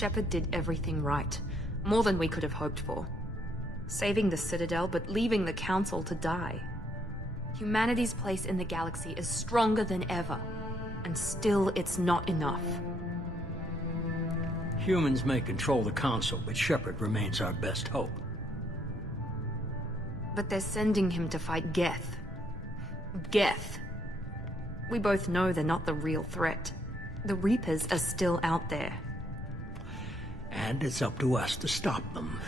Shepard did everything right. More than we could have hoped for. Saving the Citadel, but leaving the Council to die. Humanity's place in the galaxy is stronger than ever. And still, it's not enough. Humans may control the Council, but Shepard remains our best hope. But they're sending him to fight Geth. Geth. We both know they're not the real threat. The Reapers are still out there. And it's up to us to stop them.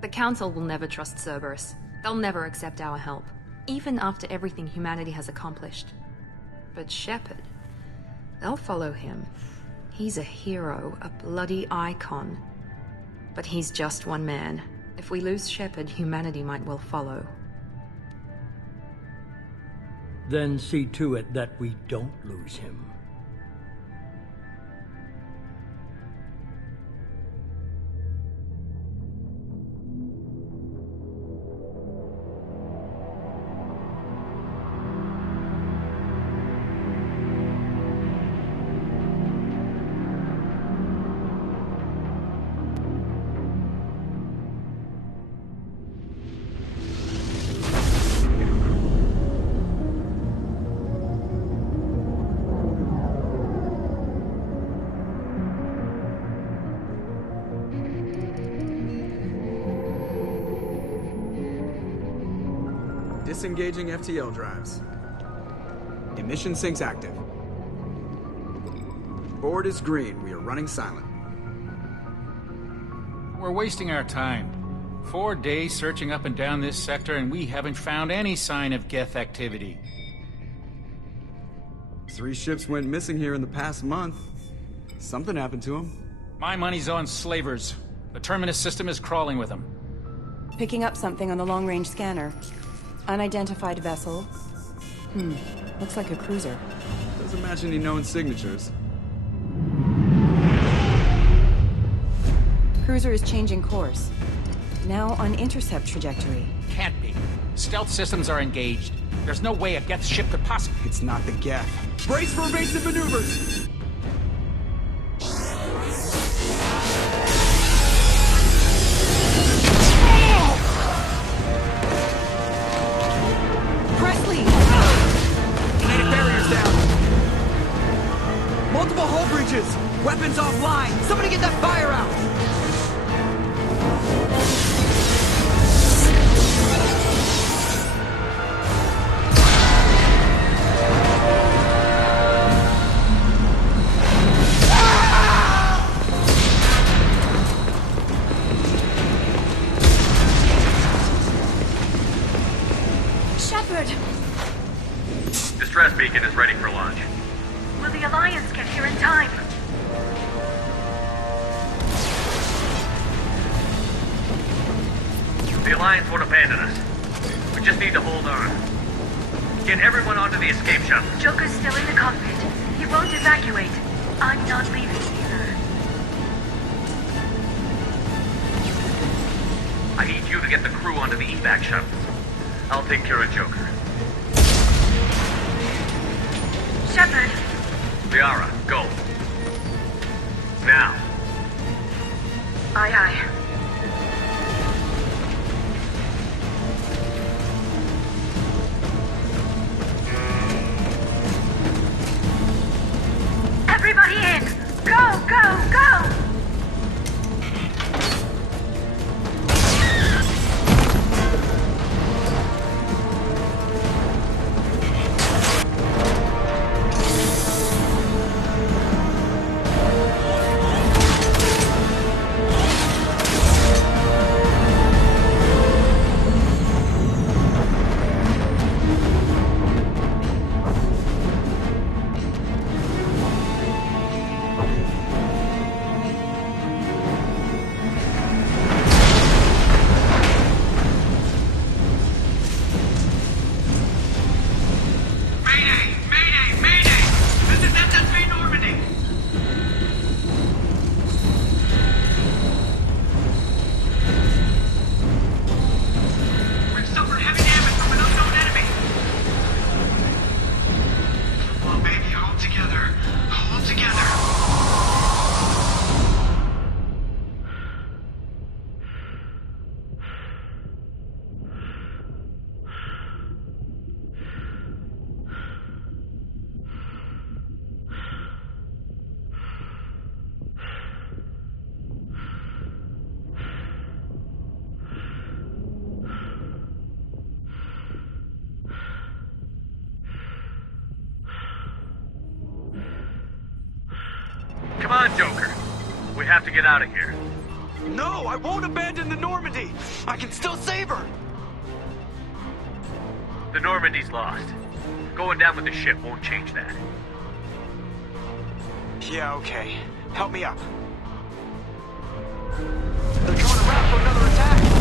The Council will never trust Cerberus. They'll never accept our help, even after everything humanity has accomplished. But Shepard, they'll follow him. He's a hero, a bloody icon. But he's just one man. If we lose Shepard, humanity might well follow. Then see to it that we don't lose him. Disengaging FTL drives. Emission sinks active. Board is green. We are running silent. We're wasting our time. 4 days searching up and down this sector, and we haven't found any sign of Geth activity. 3 ships went missing here in the past month. Something happened to them. My money's on slavers. The Terminus system is crawling with them. Picking up something on the long-range scanner. Unidentified vessel. Looks like a cruiser. Doesn't match any known signatures. Cruiser is changing course. Now on intercept trajectory. Can't be. Stealth systems are engaged. There's no way a Geth ship could possibly... It's not the Geth. Brace for evasive maneuvers! Multiple hull breaches! Weapons offline! Somebody get that fire out! Shepard! Distress beacon is ready for launch. Will the Alliance get here in time? The Alliance won't abandon us. We just need to hold on. Get everyone onto the escape shuttle. Joker's still in the cockpit. He won't evacuate. I'm not leaving either. I need you to get the crew onto the evac shuttle. I'll take care of Joker. Shepard! Liara, go. Now. Aye, aye. Everybody in! Go, go, go! have to get out of here. No, I won't abandon the Normandy! I can still save her! The Normandy's lost. Going down with the ship won't change that. Yeah, okay. Help me up. They're coming around for another attack!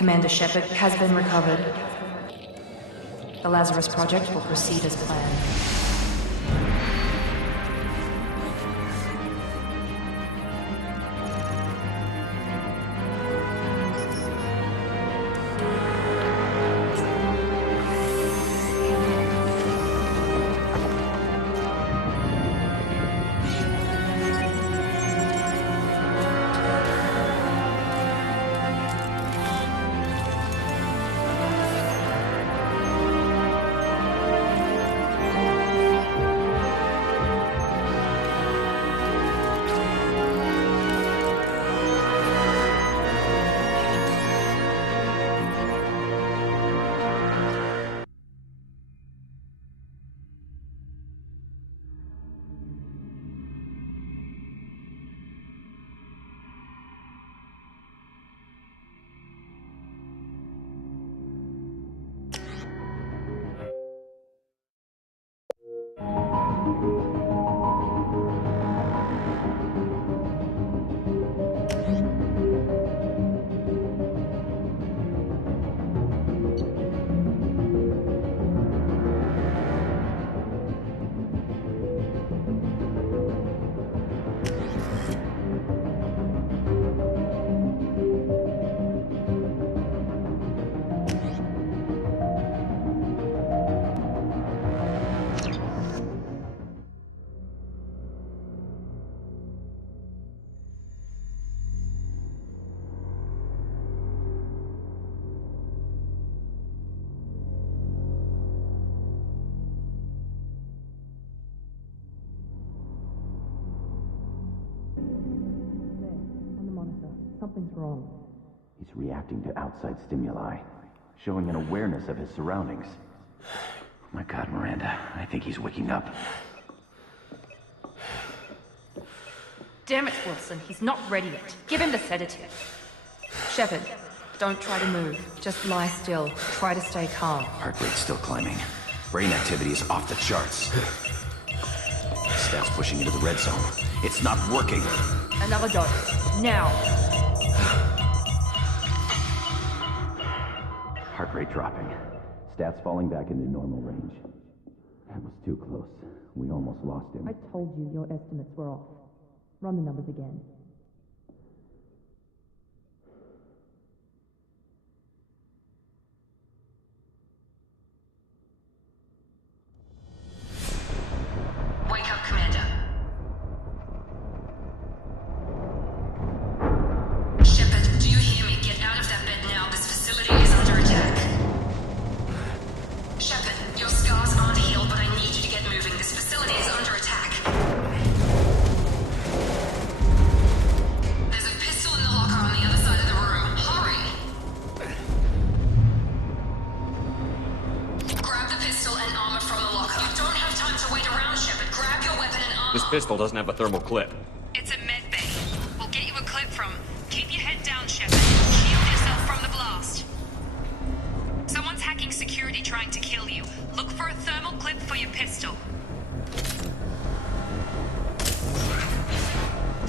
Commander Shepard has been recovered. The Lazarus Project will proceed as planned. Something's wrong. He's reacting to outside stimuli, showing an awareness of his surroundings. Oh my God, Miranda, I think he's waking up. Damn it, Wilson, he's not ready yet. Give him the sedative. Shepard, don't try to move. Just lie still. Try to stay calm. Heart rate's still climbing. Brain activity is off the charts. Staff's pushing into the red zone. It's not working. Another dose. Now. Heart rate dropping. Stats falling back into normal range. That was too close. We almost lost him. I told you your estimates were off. Run the numbers again. Wake up, Commander. Shepard, do you hear me? Get out of that bed now. This facility is under attack. Shepard, your scars aren't healed, but I need you to get moving. This facility is under attack. There's a pistol in the locker on the other side of the room. Hurry! Grab the pistol and armor from the locker. You don't have time to wait around, Shepard. Grab your weapon and armor. This pistol doesn't have a thermal clip. It's a med bay. We'll get you a clip from. Keep your head down, Shepard. Shield yourself from the blast. Someone's hacking security trying to kill you. Look for a thermal clip for your pistol.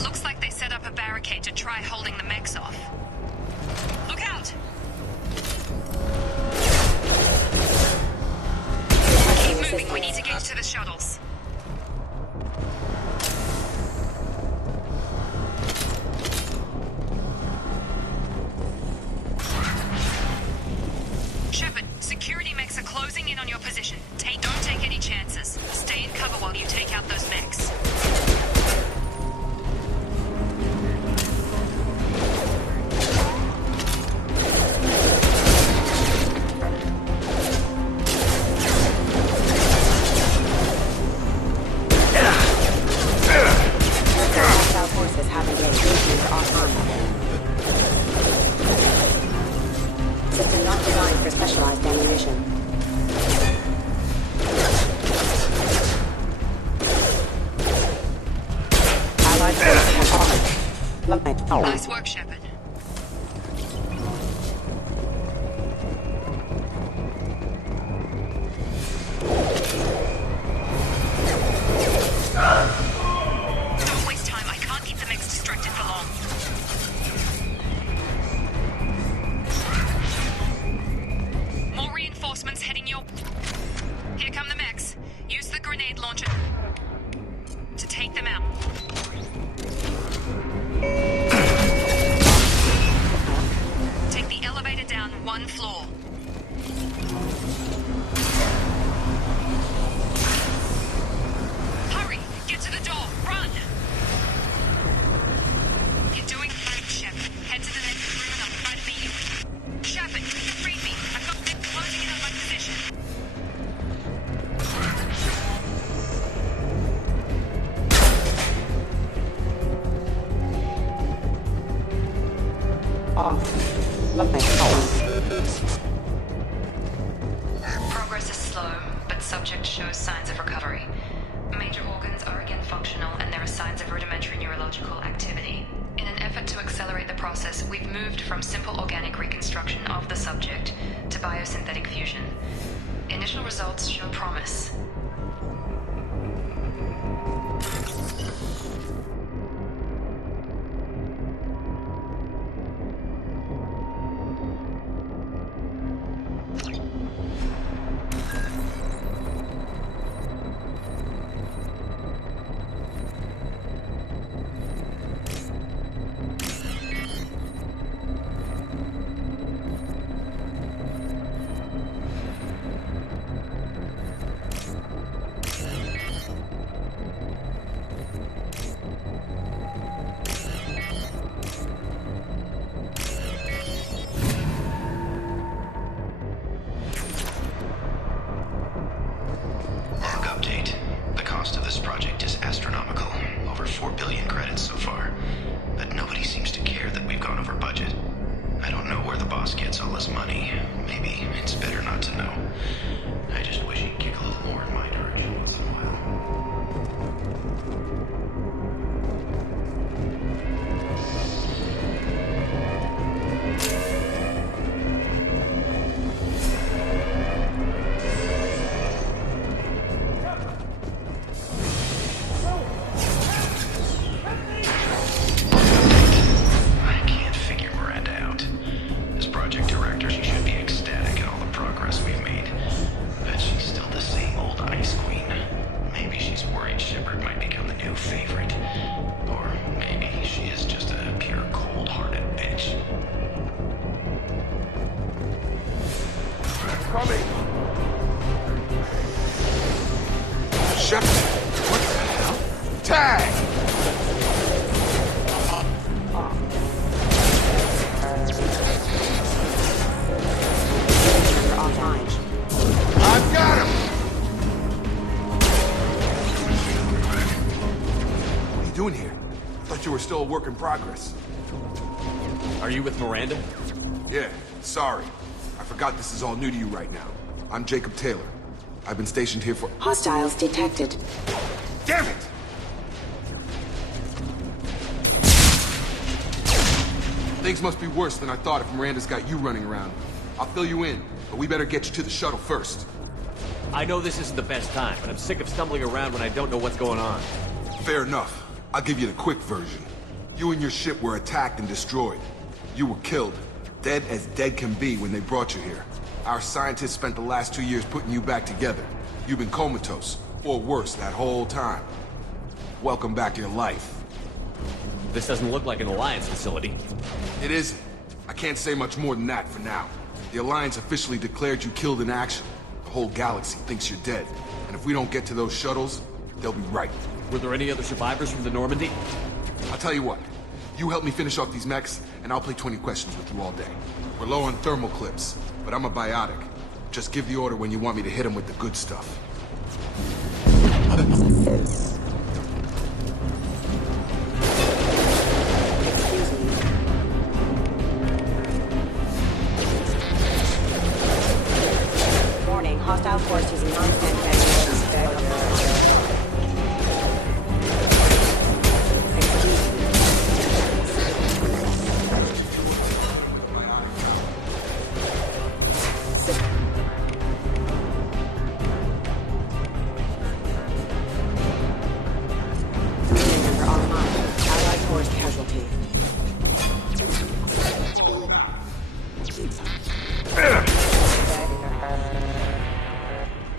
Looks like they set up a barricade to try holding the mechs off. Look out! Keep moving, we need to get to the shuttles. Shepard, security mechs are closing in on your position. Don't take any chances. Stay in cover while you take out those mechs. Hostile forces have engaged into autonomy. System not designed for specialized ammunition. Allied forces have armored. Nice work, Shepard. Don't waste time. I can't keep the mechs distracted for long. More reinforcements heading your... Here come the mechs. Use the grenade launcher to take them out. Take the elevator down one floor. Hurry! Get to the door! Run! You're doing fine, Shepard. Head to the next room and I'll try to beat you. Shepard, read me. I've got them closing in on my position. Progress is slow, but subject shows signs of recovery. Major organs are again functional, and there are signs of rudimentary neurological activity. In an effort to accelerate the process, we've moved from simple organic reconstruction of the subject to biosynthetic fusion. Initial results show promise. still a work in progress. Are you with Miranda? Yeah, sorry. I forgot this is all new to you right now. I'm Jacob Taylor. I've been stationed here for— Hostiles detected. Damn it! Things must be worse than I thought if Miranda's got you running around. I'll fill you in, but we better get you to the shuttle first. I know this isn't the best time, but I'm sick of stumbling around when I don't know what's going on. Fair enough. I'll give you the quick version. You and your ship were attacked and destroyed. You were killed. Dead as dead can be when they brought you here. Our scientists spent the last 2 years putting you back together. You've been comatose, or worse, that whole time. Welcome back to your life. This doesn't look like an Alliance facility. It isn't. I can't say much more than that for now. The Alliance officially declared you killed in action. The whole galaxy thinks you're dead. And if we don't get to those shuttles, they'll be right. Were there any other survivors from the Normandy? I'll tell you what. You help me finish off these mechs, and I'll play 20 questions with you all day. We're low on thermal clips, but I'm a biotic. Just give the order when you want me to hit them with the good stuff. Warning, hostile forces in non-standby.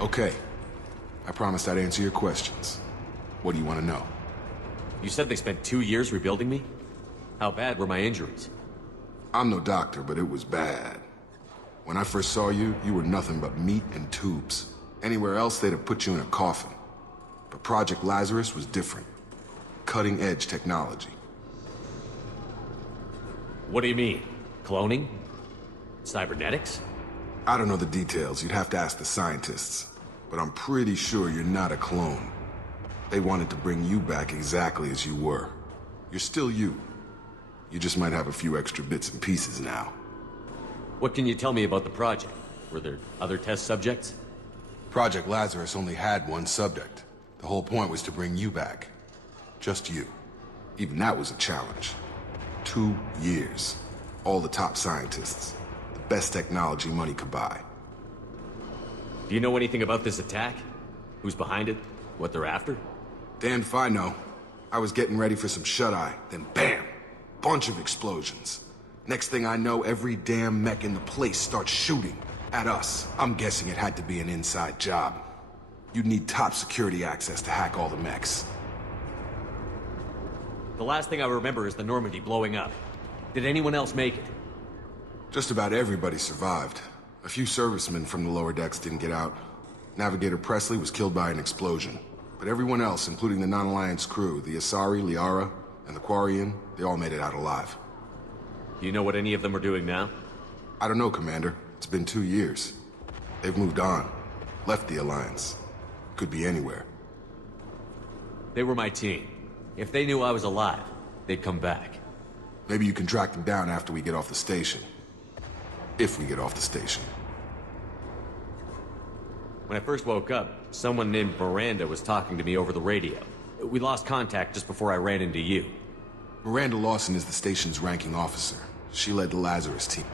Okay. I promised I'd answer your questions. What do you want to know? You said they spent 2 years rebuilding me? How bad were my injuries? I'm no doctor, but it was bad. When I first saw you, you were nothing but meat and tubes. Anywhere else, they'd have put you in a coffin. But Project Lazarus was different. Cutting-edge technology. What do you mean? Cloning? Cybernetics? I don't know the details. You'd have to ask the scientists. But I'm pretty sure you're not a clone. They wanted to bring you back exactly as you were. You're still you. You just might have a few extra bits and pieces now. What can you tell me about the project? Were there other test subjects? Project Lazarus only had one subject. The whole point was to bring you back. Just you. Even that was a challenge. 2 years. All the top scientists. The best technology money could buy. Do you know anything about this attack? Who's behind it? What they're after? Damned if I know. I was getting ready for some shut-eye, then bam! Bunch of explosions. Next thing I know, every damn mech in the place starts shooting at us. I'm guessing it had to be an inside job. You'd need top security access to hack all the mechs. The last thing I remember is the Normandy blowing up. Did anyone else make it? Just about everybody survived. A few servicemen from the lower decks didn't get out. Navigator Presley was killed by an explosion. But everyone else, including the non-Alliance crew, the Asari, Liara, and the Quarian, they all made it out alive. Do you know what any of them are doing now? I don't know, Commander. It's been 2 years. They've moved on. Left the Alliance. Could be anywhere. They were my team. If they knew I was alive, they'd come back. Maybe you can track them down after we get off the station. If we get off the station. When I first woke up, someone named Miranda was talking to me over the radio. We lost contact just before I ran into you. Miranda Lawson is the station's ranking officer. She led the Lazarus team.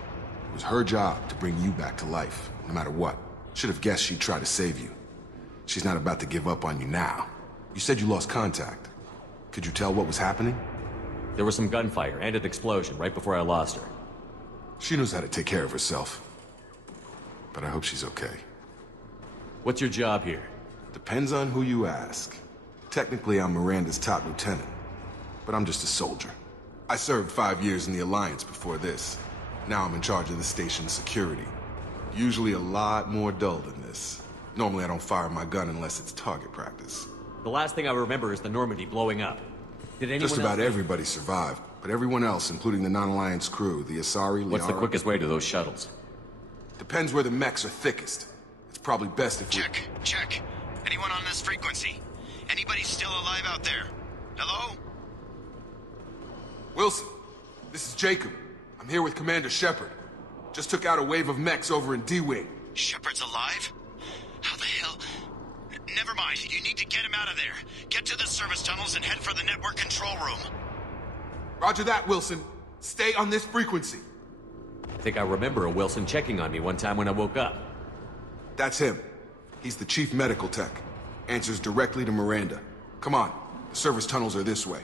It was her job to bring you back to life, no matter what. Should have guessed she'd try to save you. She's not about to give up on you now. You said you lost contact. Could you tell what was happening? There was some gunfire and an explosion right before I lost her. She knows how to take care of herself. But I hope she's okay. What's your job here? Depends on who you ask. Technically, I'm Miranda's top lieutenant. But I'm just a soldier. I served 5 years in the Alliance before this. Now I'm in charge of the station's security. Usually a lot more dull than this. Normally I don't fire my gun unless it's target practice. The last thing I remember is the Normandy blowing up. Did anyone Just about everybody survived, but everyone else, including the non-Alliance crew, the Asari, Liara... What's the quickest way to those shuttles? Depends where the mechs are thickest. It's probably best if we... Check. Anyone on this frequency? Anybody still alive out there? Hello? Wilson, this is Jacob. I'm here with Commander Shepard. Just took out a wave of mechs over in D-Wing. Shepard's alive? How the hell? Never mind. You need to get him out of there. Get to the service tunnels and head for the network control room. Roger that, Wilson. Stay on this frequency. I think I remember a Wilson checking on me one time when I woke up. That's him. He's the chief medical tech. Answers directly to Miranda. Come on. The service tunnels are this way.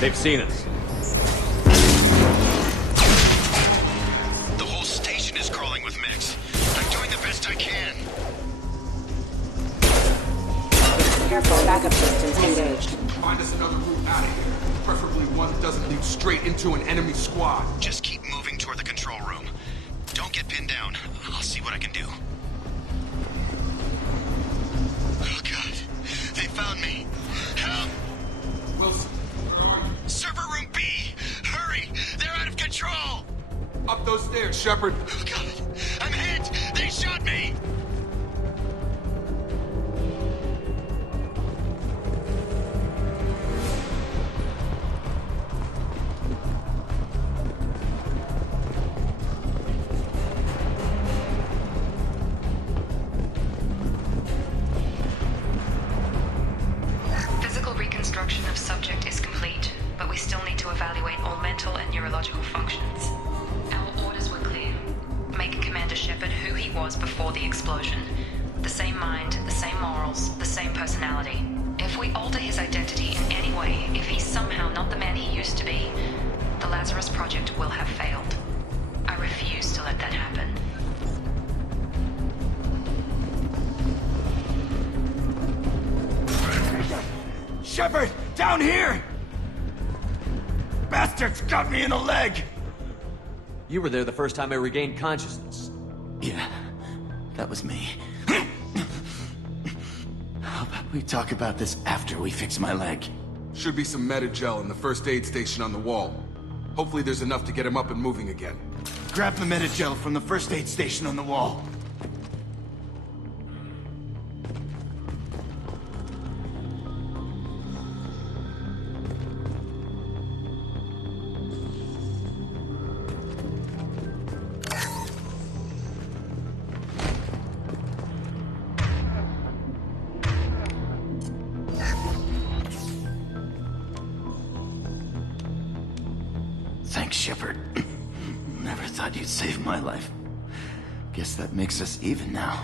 They've seen us. The whole station is crawling with mechs. I'm doing the best I can. Careful, backup systems engaged. Find us another route out of here. Preferably one that doesn't lead straight into an enemy squad. Just keep moving toward the control room. Don't get pinned down. I'll see what I can do. Oh, God. They found me. Help! Wilson, where are you? Server room B! Hurry! They're out of control! Up those stairs, Shepard. Oh, God. I'm hit! They shot me! Physical reconstruction of subject is complete, but we still need to evaluate all mental and neurological functions. Our orders were clear. Make Commander Shepard who he was before the explosion. The same mind, the same morals, the same personality. If we alter his identity in any way, if he's somehow not the man he used to be, the Lazarus Project will have failed. I refuse to let that happen. Shepard, down here! Bastards got me in the leg! You were there the first time I regained consciousness. Yeah, that was me. How about we talk about this after we fix my leg? Should be some Medi-gel in the first aid station on the wall. Hopefully there's enough to get him up and moving again. Grab the Medi-gel from the first aid station on the wall. Thanks, Shepard. Never thought you'd save my life. Guess that makes us even now.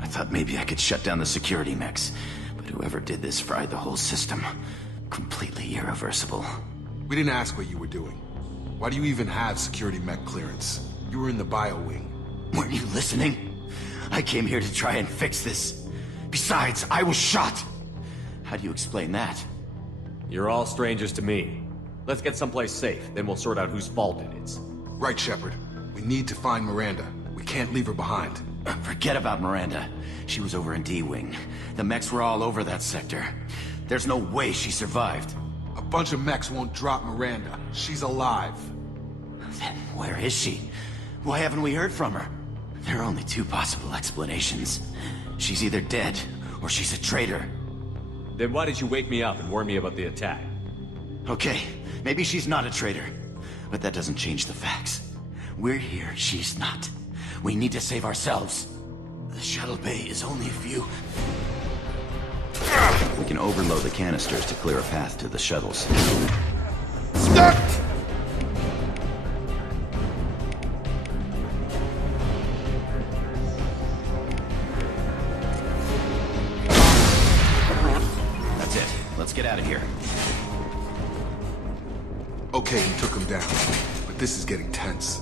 I thought maybe I could shut down the security mechs, but whoever did this fried the whole system. Completely irreversible. We didn't ask what you were doing. Why do you even have security mech clearance? You were in the BioWing. Weren't you listening? I came here to try and fix this. Besides, I was shot! How do you explain that? You're all strangers to me. Let's get someplace safe, then we'll sort out whose fault it is. Right, Shepard. We need to find Miranda. We can't leave her behind. Forget about Miranda. She was over in D-Wing. The mechs were all over that sector. There's no way she survived. A bunch of mechs won't drop Miranda. She's alive. Then where is she? Why haven't we heard from her? There are only two possible explanations. She's either dead, or she's a traitor. Then why did you wake me up and warn me about the attack? Okay, maybe she's not a traitor. But that doesn't change the facts. We're here, she's not. We need to save ourselves. The shuttle bay is only a few... We can overload the canisters to clear a path to the shuttles. Stop! That's it. Let's get out of here. Okay, we took him down. But this is getting tense.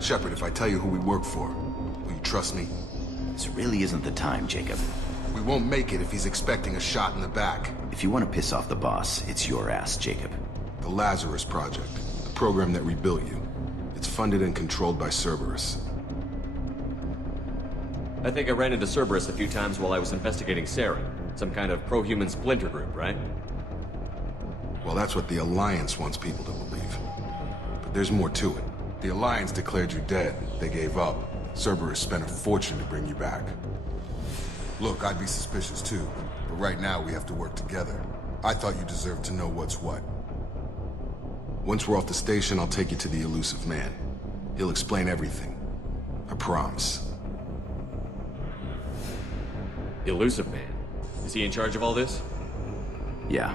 Shepard, if I tell you who we work for, will you trust me? This really isn't the time, Jacob. We won't make it if he's expecting a shot in the back. If you want to piss off the boss, it's your ass, Jacob. The Lazarus Project, the program that rebuilt you. It's funded and controlled by Cerberus. I think I ran into Cerberus a few times while I was investigating Sarah. Some kind of pro-human splinter group, right? Well, that's what the Alliance wants people to believe. But there's more to it. The Alliance declared you dead. They gave up. Cerberus spent a fortune to bring you back. Look, I'd be suspicious too, but right now we have to work together. I thought you deserved to know what's what. Once we're off the station, I'll take you to the elusive man. He'll explain everything. I promise. Elusive man? Is he in charge of all this? Yeah.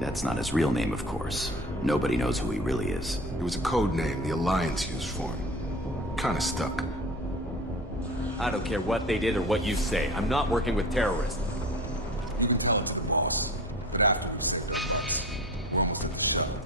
That's not his real name, of course. Nobody knows who he really is. It was a code name the Alliance used for him. Kinda stuck. I don't care what they did or what you say. I'm not working with terrorists. You can tell it's the boss, but after the same we're almost at each other.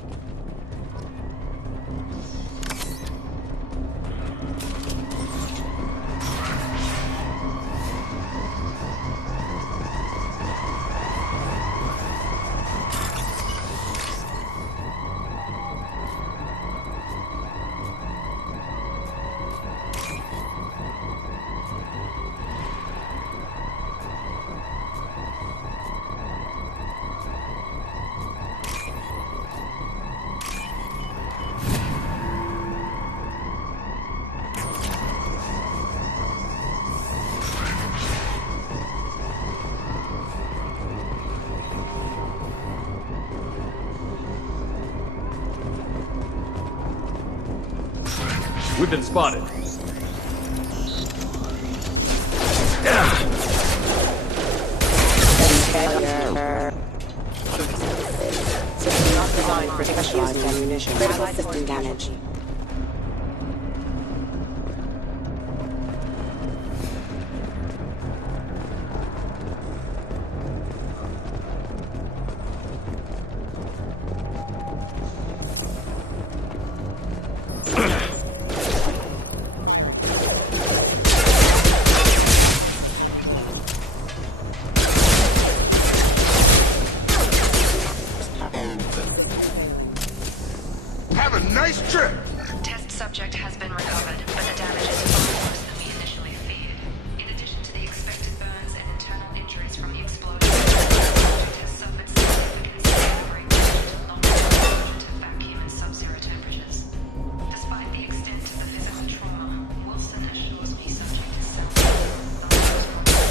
We've been spotted. System not designed for specialized ammunition. Critical system damage. Have a nice trip! Test subject has been recovered, but the damage is far worse than we initially feared. In addition to the expected burns and internal injuries from the explosion, the subject has suffered significant skin breakage to non-regenerative vacuum and sub-zero temperatures. Despite the extent of the physical trauma, Wilson assures me subject is sound. Proceed as planned.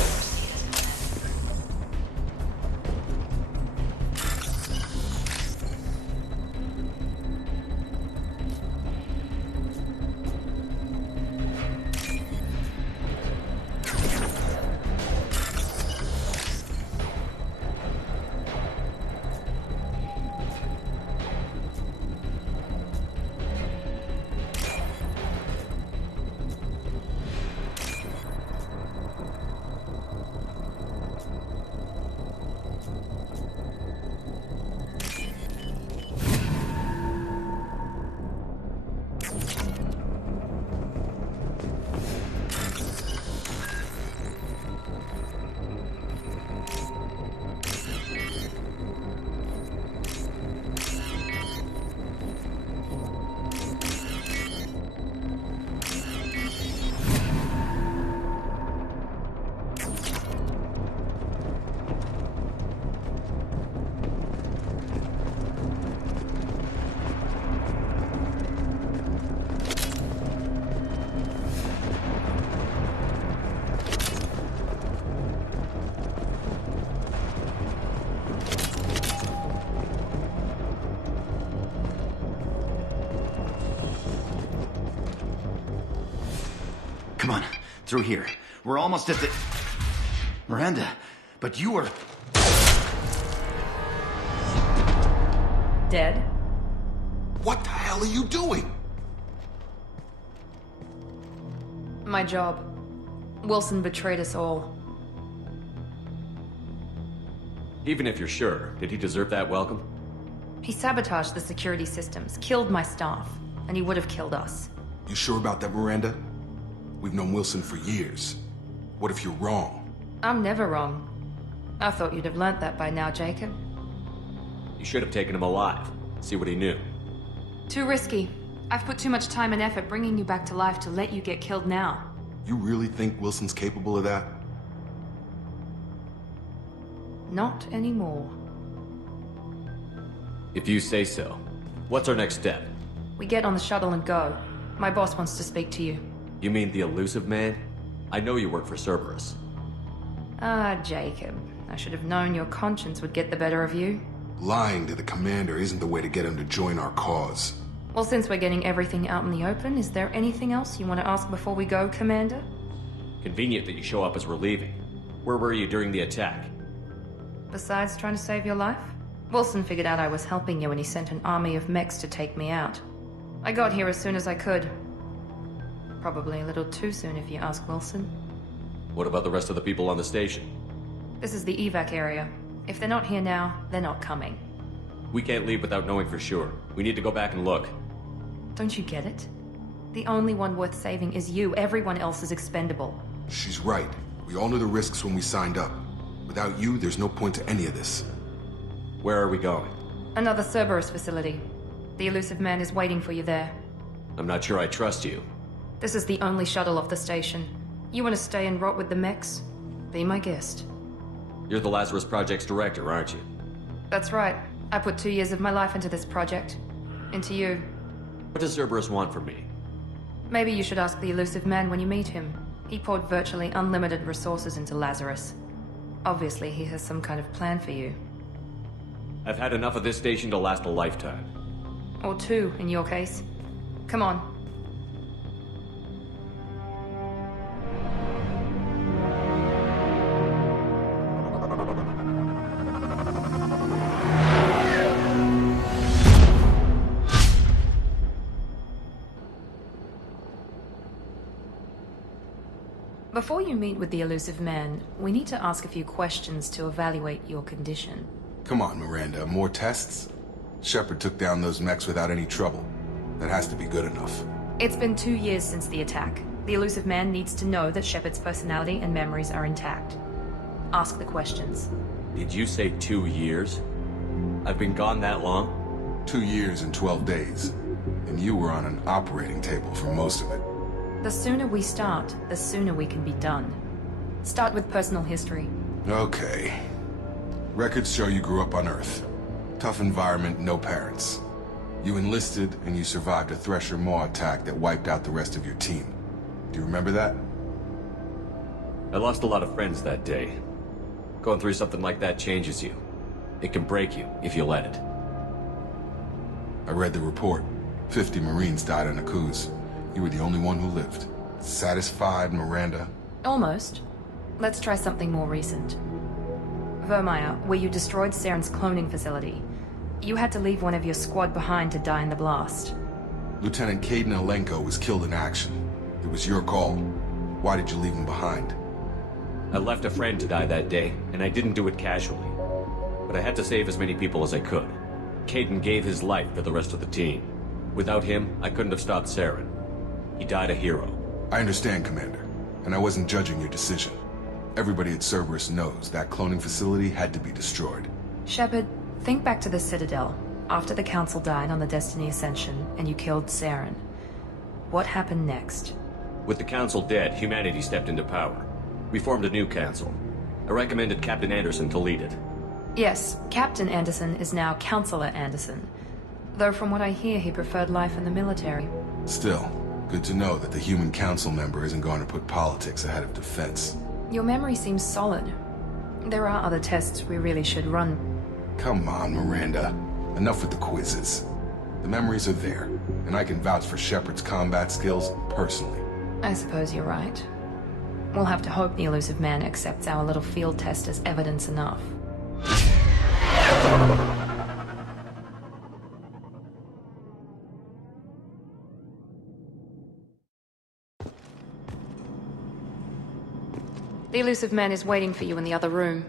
Come on, through here. We're almost at the... Miranda, but you were... Dead? What the hell are you doing? My job. Wilson betrayed us all. Even if you're sure, did he deserve that welcome? He sabotaged the security systems, killed my staff, and he would have killed us. You sure about that, Miranda? We've known Wilson for years. What if you're wrong? I'm never wrong. I thought you'd have learnt that by now, Jacob. You should have taken him alive. See what he knew. Too risky. I've put too much time and effort bringing you back to life to let you get killed now. You really think Wilson's capable of that? Not anymore. If you say so. What's our next step? We get on the shuttle and go. My boss wants to speak to you. You mean the elusive man? I know you work for Cerberus. Ah, Jacob. I should have known your conscience would get the better of you. Lying to the commander isn't the way to get him to join our cause. Well, since we're getting everything out in the open, is there anything else you want to ask before we go, Commander? Convenient that you show up as we're leaving. Where were you during the attack? Besides trying to save your life? Wilson figured out I was helping you and he sent an army of mechs to take me out. I got here as soon as I could. Probably a little too soon if you ask Wilson. What about the rest of the people on the station? This is the evac area. If they're not here now, they're not coming. We can't leave without knowing for sure. We need to go back and look. Don't you get it? The only one worth saving is you. Everyone else is expendable. She's right. We all knew the risks when we signed up. Without you, there's no point to any of this. Where are we going? Another Cerberus facility. The elusive man is waiting for you there. I'm not sure I trust you. This is the only shuttle off the station. You want to stay and rot with the mechs? Be my guest. You're the Lazarus Project's director, aren't you? That's right. I put 2 years of my life into this project. Into you. What does Cerberus want from me? Maybe you should ask the elusive man when you meet him. He poured virtually unlimited resources into Lazarus. Obviously, he has some kind of plan for you. I've had enough of this station to last a lifetime. Or 2, in your case. Come on. Before you meet with the elusive man, we need to ask a few questions to evaluate your condition. Come on, Miranda, more tests? Shepard took down those mechs without any trouble. That has to be good enough. It's been 2 years since the attack. The elusive man needs to know that Shepard's personality and memories are intact. Ask the questions. Did you say 2 years? I've been gone that long? 2 years and 12 days. And you were on an operating table for most of it. The sooner we start, the sooner we can be done. Start with personal history. Okay. Records show you grew up on Earth. Tough environment, no parents. You enlisted, and you survived a Thresher Maw attack that wiped out the rest of your team. Do you remember that? I lost a lot of friends that day. Going through something like that changes you. It can break you, if you let it. I read the report. 50 Marines died on a cruise. You were the only one who lived. Satisfied, Miranda? Almost. Let's try something more recent. Vermeer, where you destroyed Saren's cloning facility. You had to leave one of your squad behind to die in the blast. Lieutenant Caden Alenko was killed in action. It was your call. Why did you leave him behind? I left a friend to die that day, and I didn't do it casually. But I had to save as many people as I could. Caden gave his life for the rest of the team. Without him, I couldn't have stopped Saren. He died a hero. I understand, Commander. And I wasn't judging your decision. Everybody at Cerberus knows that cloning facility had to be destroyed. Shepard, think back to the Citadel, after the Council died on the Destiny Ascension, and you killed Saren. What happened next? With the Council dead, humanity stepped into power. We formed a new Council. I recommended Captain Anderson to lead it. Yes, Captain Anderson is now Counselor Anderson. Though from what I hear, he preferred life in the military. Still, good to know that the human council member isn't going to put politics ahead of defense. Your memory seems solid. There are other tests we really should run. Come on, Miranda. Enough with the quizzes. The memories are there, and I can vouch for Shepard's combat skills personally. I suppose you're right. We'll have to hope the elusive man accepts our little field test as evidence enough. The elusive man is waiting for you in the other room.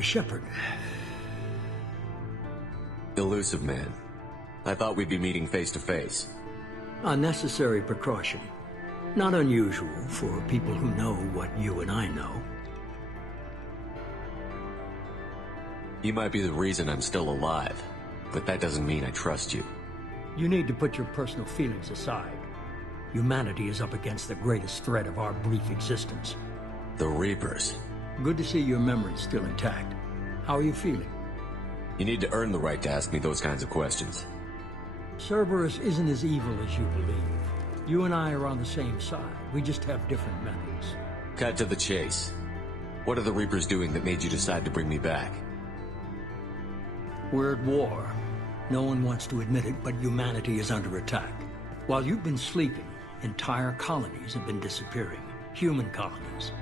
Commander Shepard. Elusive man. I thought we'd be meeting face to face. A necessary precaution. Not unusual for people who know what you and I know. You might be the reason I'm still alive, but that doesn't mean I trust you. You need to put your personal feelings aside. Humanity is up against the greatest threat of our brief existence. The Reapers. Good to see your memory's still intact. How are you feeling? You need to earn the right to ask me those kinds of questions. Cerberus isn't as evil as you believe. You and I are on the same side. We just have different methods. Cut to the chase. What are the Reapers doing that made you decide to bring me back? We're at war. No one wants to admit it, but humanity is under attack. While you've been sleeping, entire colonies have been disappearing. Human colonies.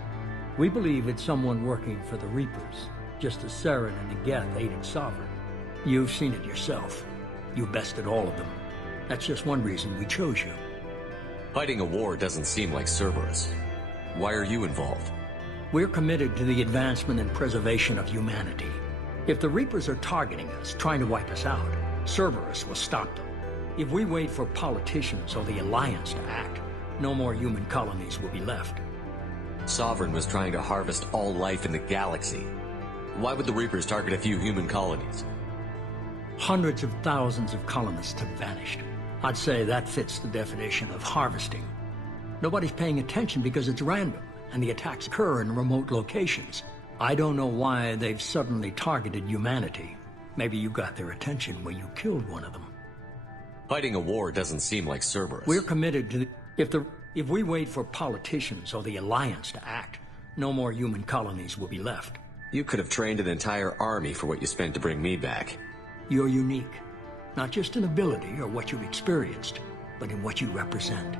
We believe it's someone working for the Reapers, just as Saren and the Geth aided Sovereign. You've seen it yourself. You bested all of them. That's just one reason we chose you. Fighting a war doesn't seem like Cerberus. Why are you involved? We're committed to the advancement and preservation of humanity. If the Reapers are targeting us, trying to wipe us out, Cerberus will stop them. If we wait for politicians or the Alliance to act, no more human colonies will be left. Sovereign was trying to harvest all life in the galaxy. Why would the Reapers target a few human colonies? Hundreds of thousands of colonists have vanished. I'd say that fits the definition of harvesting. Nobody's paying attention because it's random, and the attacks occur in remote locations. I don't know why they've suddenly targeted humanity. Maybe you got their attention when you killed one of them. Fighting a war doesn't seem like Cerberus. We're committed to if we wait for politicians or the Alliance to act, no more human colonies will be left. You could have trained an entire army for what you spent to bring me back. You're unique. Not just in ability or what you've experienced, but in what you represent.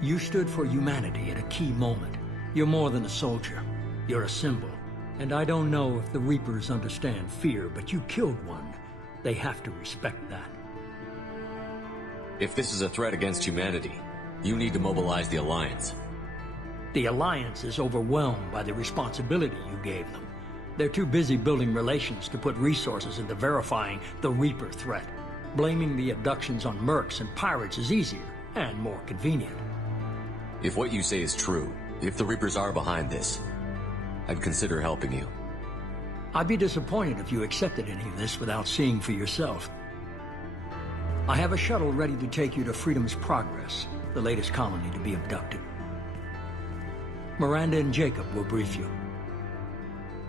You stood for humanity at a key moment. You're more than a soldier. You're a symbol. And I don't know if the Reapers understand fear, but you killed one. They have to respect that. If this is a threat against humanity, you need to mobilize the Alliance. The Alliance is overwhelmed by the responsibility you gave them. They're too busy building relations to put resources into verifying the Reaper threat. Blaming the abductions on mercs and pirates is easier and more convenient. If what you say is true, if the Reapers are behind this, I'd consider helping you. I'd be disappointed if you accepted any of this without seeing for yourself. I have a shuttle ready to take you to Freedom's Progress, the latest colony to be abducted. Miranda and Jacob will brief you.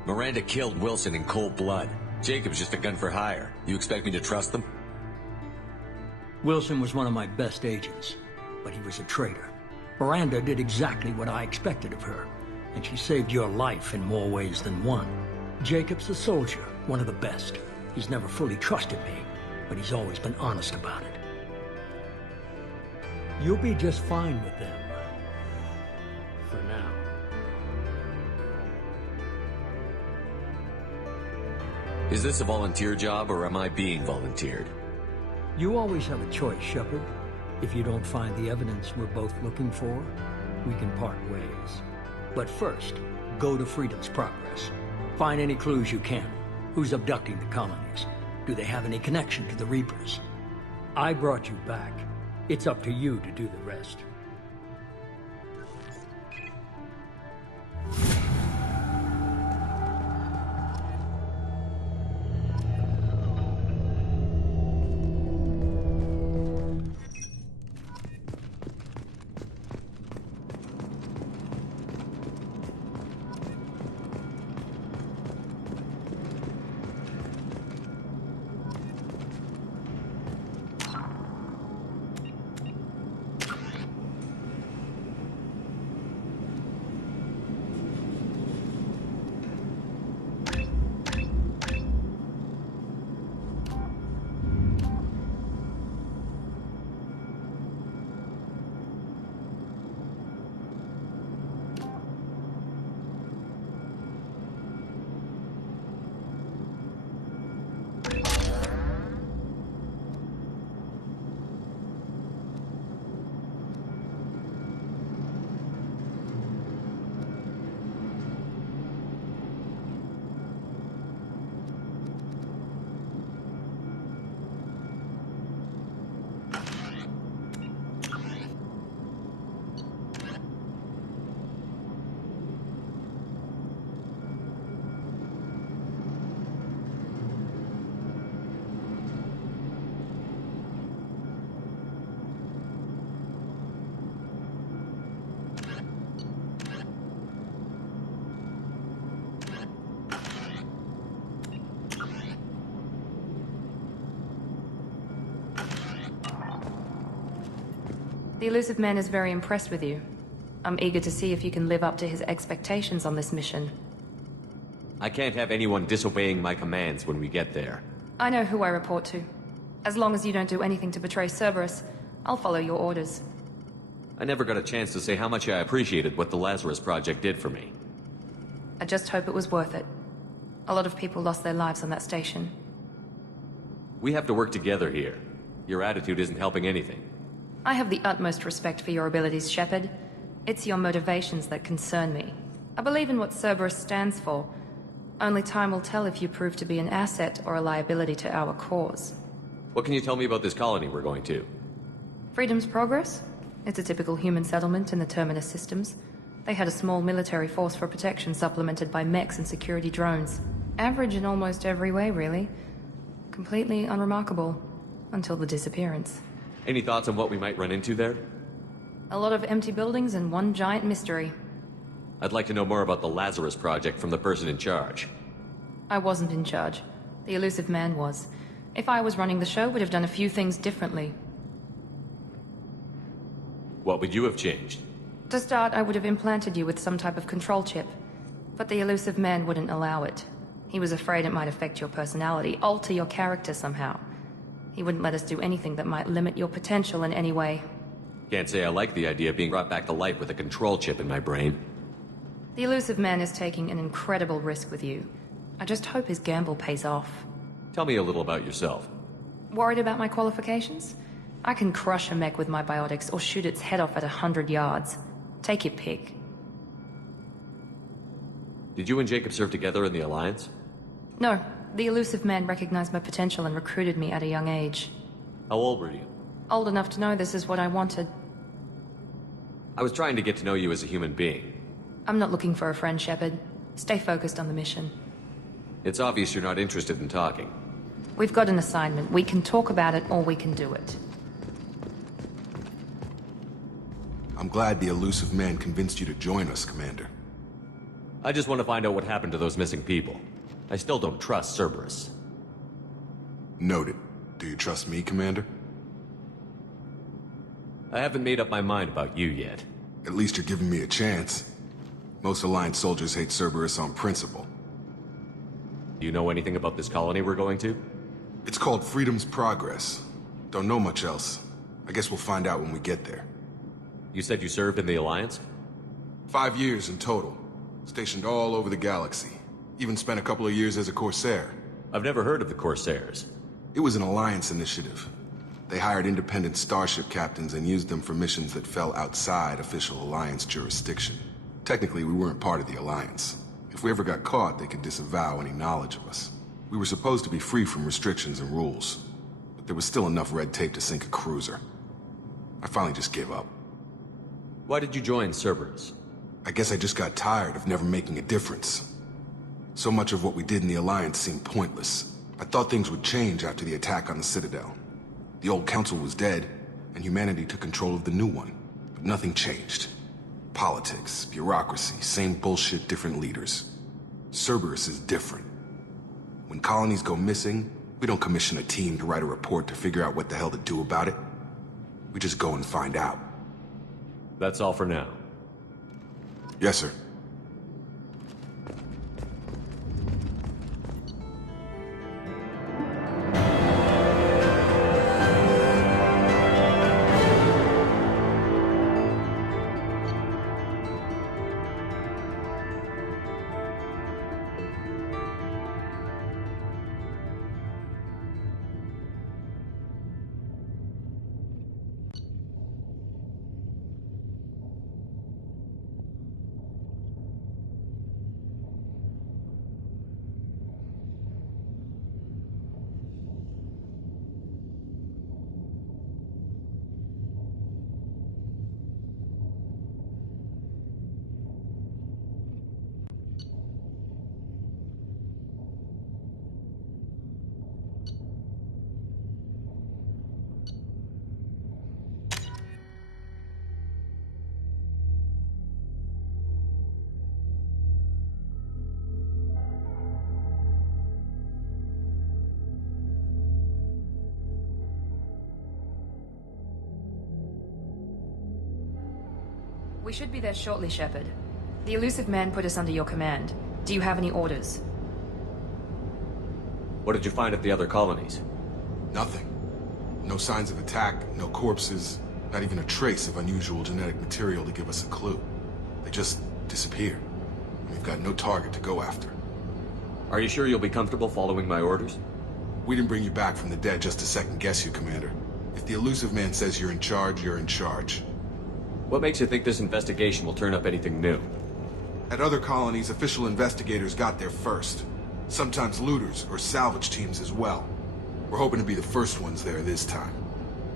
Miranda killed Wilson in cold blood. Jacob's just a gun for hire. You expect me to trust them? Wilson was one of my best agents, but he was a traitor. Miranda did exactly what I expected of her, and she saved your life in more ways than one. Jacob's a soldier, one of the best. He's never fully trusted me, but he's always been honest about it. You'll be just fine with them. For now. Is this a volunteer job, or am I being volunteered? You always have a choice, Shepard. If you don't find the evidence we're both looking for, we can part ways. But first, go to Freedom's Progress. Find any clues you can. Who's abducting the colonies? Do they have any connection to the Reapers? I brought you back. It's up to you to do the rest. The elusive man is very impressed with you. I'm eager to see if you can live up to his expectations on this mission. I can't have anyone disobeying my commands when we get there. I know who I report to. As long as you don't do anything to betray Cerberus, I'll follow your orders. I never got a chance to say how much I appreciated what the Lazarus Project did for me. I just hope it was worth it. A lot of people lost their lives on that station. We have to work together here. Your attitude isn't helping anything. I have the utmost respect for your abilities, Shepard. It's your motivations that concern me. I believe in what Cerberus stands for. Only time will tell if you prove to be an asset or a liability to our cause. What can you tell me about this colony we're going to? Freedom's Progress? It's a typical human settlement in the Terminus systems. They had a small military force for protection supplemented by mechs and security drones. Average in almost every way, really. Completely unremarkable. Until the disappearance. Any thoughts on what we might run into there? A lot of empty buildings and one giant mystery. I'd like to know more about the Lazarus Project from the person in charge. I wasn't in charge. The elusive man was. If I was running the show, would have done a few things differently. What would you have changed? To start, I would have implanted you with some type of control chip. But the elusive man wouldn't allow it. He was afraid it might affect your personality, alter your character somehow. He wouldn't let us do anything that might limit your potential in any way. Can't say I like the idea of being brought back to life with a control chip in my brain. The elusive man is taking an incredible risk with you. I just hope his gamble pays off. Tell me a little about yourself. Worried about my qualifications? I can crush a mech with my biotics or shoot its head off at 100 yards. Take your pick. Did you and Jacob serve together in the Alliance? No. The elusive man recognized my potential and recruited me at a young age. How old were you? Old enough to know this is what I wanted. I was trying to get to know you as a human being. I'm not looking for a friend, Shepard. Stay focused on the mission. It's obvious you're not interested in talking. We've got an assignment. We can talk about it or we can do it. I'm glad the elusive man convinced you to join us, Commander. I just want to find out what happened to those missing people. I still don't trust Cerberus. Noted. Do you trust me, Commander? I haven't made up my mind about you yet. At least you're giving me a chance. Most Alliance soldiers hate Cerberus on principle. Do you know anything about this colony we're going to? It's called Freedom's Progress. Don't know much else. I guess we'll find out when we get there. You said you served in the Alliance? 5 years in total. Stationed all over the galaxy. Even spent a couple of years as a Corsair. I've never heard of the Corsairs. It was an Alliance initiative. They hired independent starship captains and used them for missions that fell outside official Alliance jurisdiction. Technically, we weren't part of the Alliance. If we ever got caught, they could disavow any knowledge of us. We were supposed to be free from restrictions and rules, but there was still enough red tape to sink a cruiser. I finally just gave up. Why did you join Cerberus? I guess I just got tired of never making a difference. So much of what we did in the Alliance seemed pointless. I thought things would change after the attack on the Citadel. The old council was dead, and humanity took control of the new one. But nothing changed. Politics, bureaucracy, same bullshit, different leaders. Cerberus is different. When colonies go missing, we don't commission a team to write a report to figure out what the hell to do about it. We just go and find out. That's all for now. Yes, sir. We should be there shortly, Shepard. The elusive man put us under your command. Do you have any orders? What did you find at the other colonies? Nothing. No signs of attack, no corpses, not even a trace of unusual genetic material to give us a clue. They just disappeared. We've got no target to go after. Are you sure you'll be comfortable following my orders? We didn't bring you back from the dead just to second guess you, Commander. If the elusive man says you're in charge, you're in charge. What makes you think this investigation will turn up anything new? At other colonies, official investigators got there first. Sometimes looters or salvage teams as well. We're hoping to be the first ones there this time.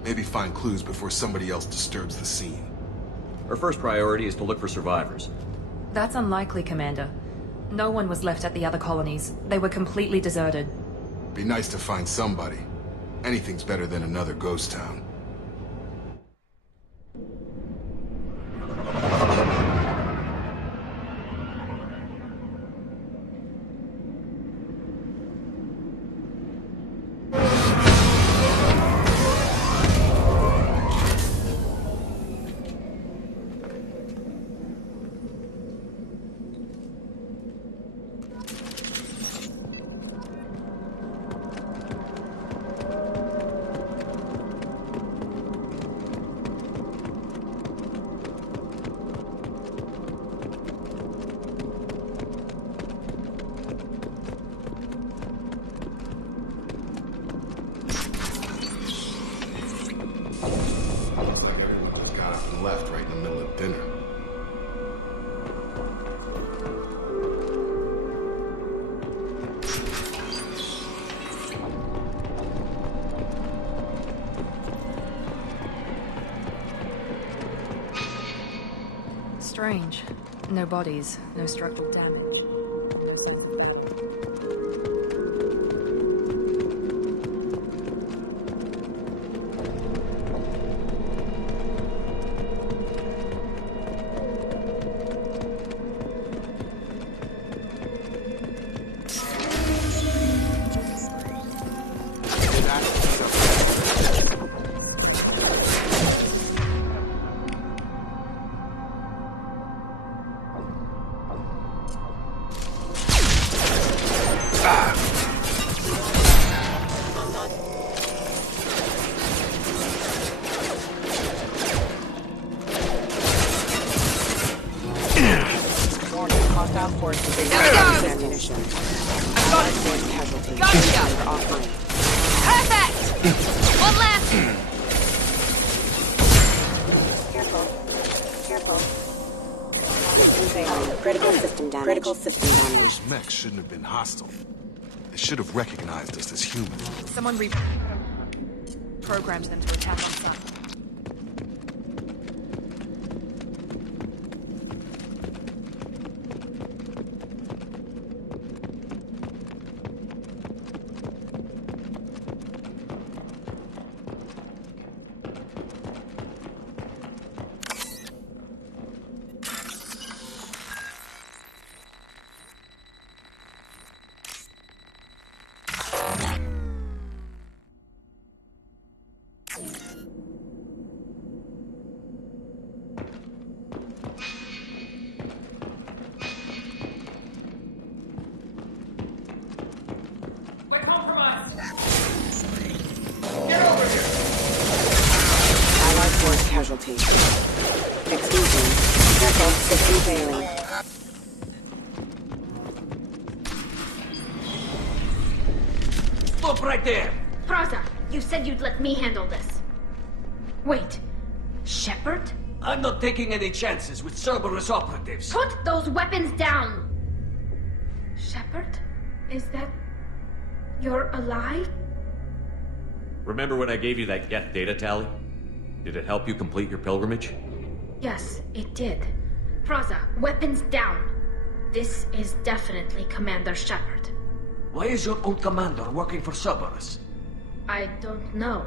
Maybe find clues before somebody else disturbs the scene. Our first priority is to look for survivors. That's unlikely, Commander. No one was left at the other colonies. They were completely deserted. Be nice to find somebody. Anything's better than another ghost town. Left right in the middle of dinner. Strange. No bodies, no structural damage. Those mechs shouldn't have been hostile. They should have recognized us as human. Someone programmed them to attack on sight. Stop right there! Praza, you said you'd let me handle this. Wait, Shepard? I'm not taking any chances with Cerberus operatives. Put those weapons down! Shepard? Is that... you're alive? Remember when I gave you that Geth data tally? Did it help you complete your pilgrimage? Yes, it did. Praza, weapons down. This is definitely Commander Shepard. Why is your old commander working for Cerberus? I don't know.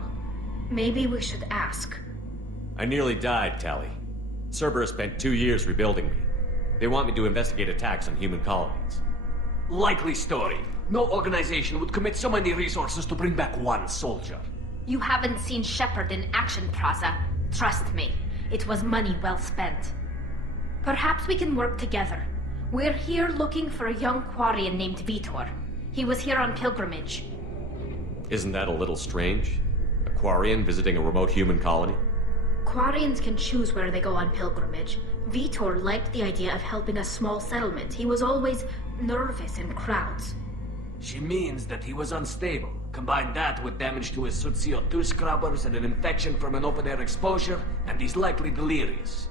Maybe we should ask. I nearly died, Tally. Cerberus spent 2 years rebuilding me. They want me to investigate attacks on human colonies. Likely story. No organization would commit so many resources to bring back one soldier. You haven't seen Shepard in action, Praza. Trust me, it was money well spent. Perhaps we can work together. We're here looking for a young Quarian named Vitor. He was here on pilgrimage. Isn't that a little strange? A Quarian visiting a remote human colony? Quarians can choose where they go on pilgrimage. Vitor liked the idea of helping a small settlement. He was always nervous in crowds. She means that he was unstable. Combine that with damage to his CO2 scrubbers and an infection from an open-air exposure, and he's likely delirious.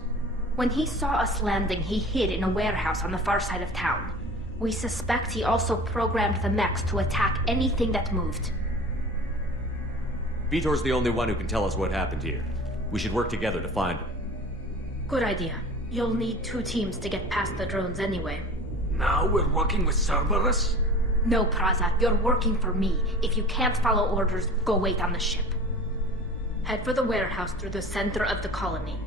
When he saw us landing, he hid in a warehouse on the far side of town. We suspect he also programmed the mechs to attack anything that moved. Vitor's the only one who can tell us what happened here. We should work together to find him. Good idea. You'll need 2 teams to get past the drones anyway. Now we're working with Cerberus? No, Praza, you're working for me. If you can't follow orders, go wait on the ship. Head for the warehouse through the center of the colony.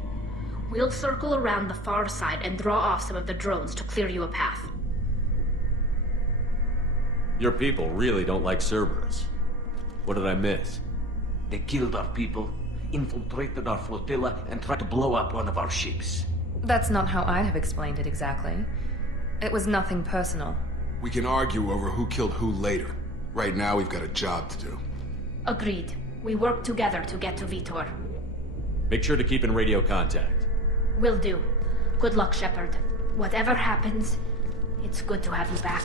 We'll circle around the far side and draw off some of the drones to clear you a path. Your people really don't like Cerberus. What did I miss? They killed our people, infiltrated our flotilla, and tried to blow up one of our ships. That's not how I'd have explained it exactly. It was nothing personal. We can argue over who killed who later. Right now, we've got a job to do. Agreed. We work together to get to Vitor. Make sure to keep in radio contact. Will do. Good luck, Shepard. Whatever happens, it's good to have you back.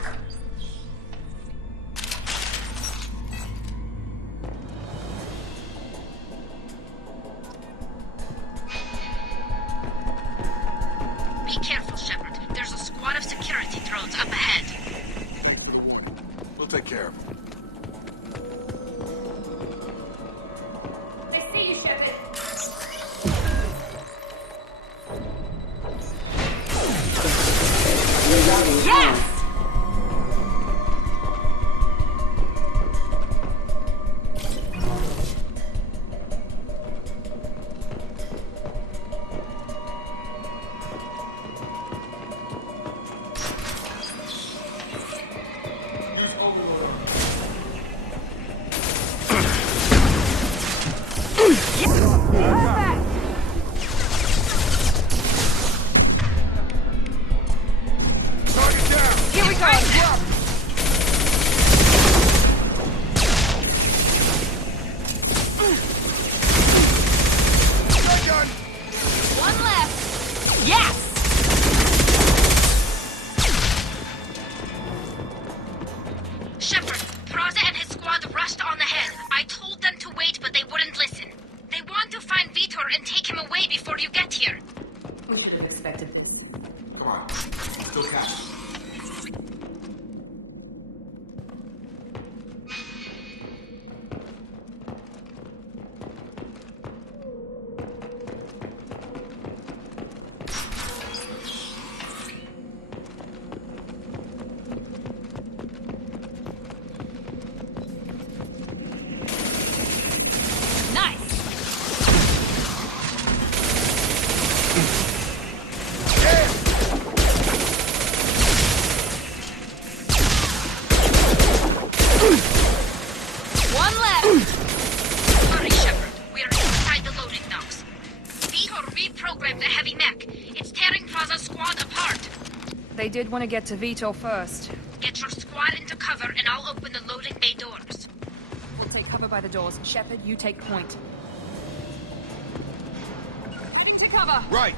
Be careful, Shepard. There's a squad of security drones up ahead. We'll take care of them. They see you, Shepard. Yes! They did want to get to Vitor first. Get your squad into cover and I'll open the loading bay doors. We'll take cover by the doors. Shepard, you take point. To cover! Right!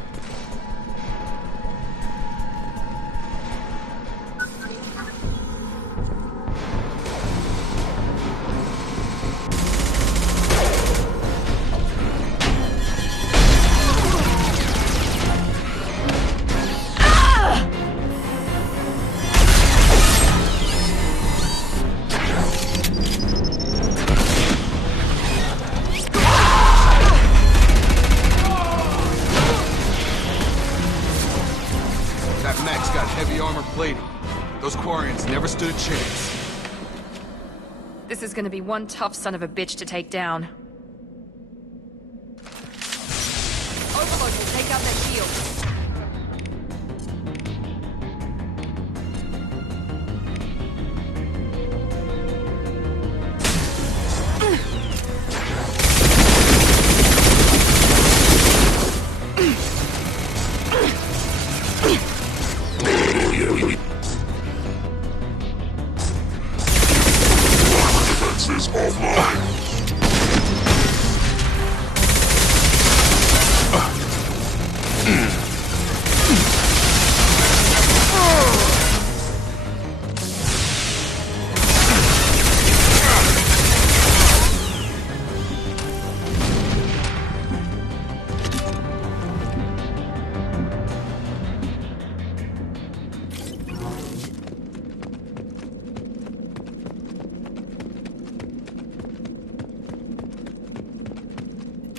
Those Quarians never stood a chance. This is gonna be one tough son of a bitch to take down. Overload will take out their shields.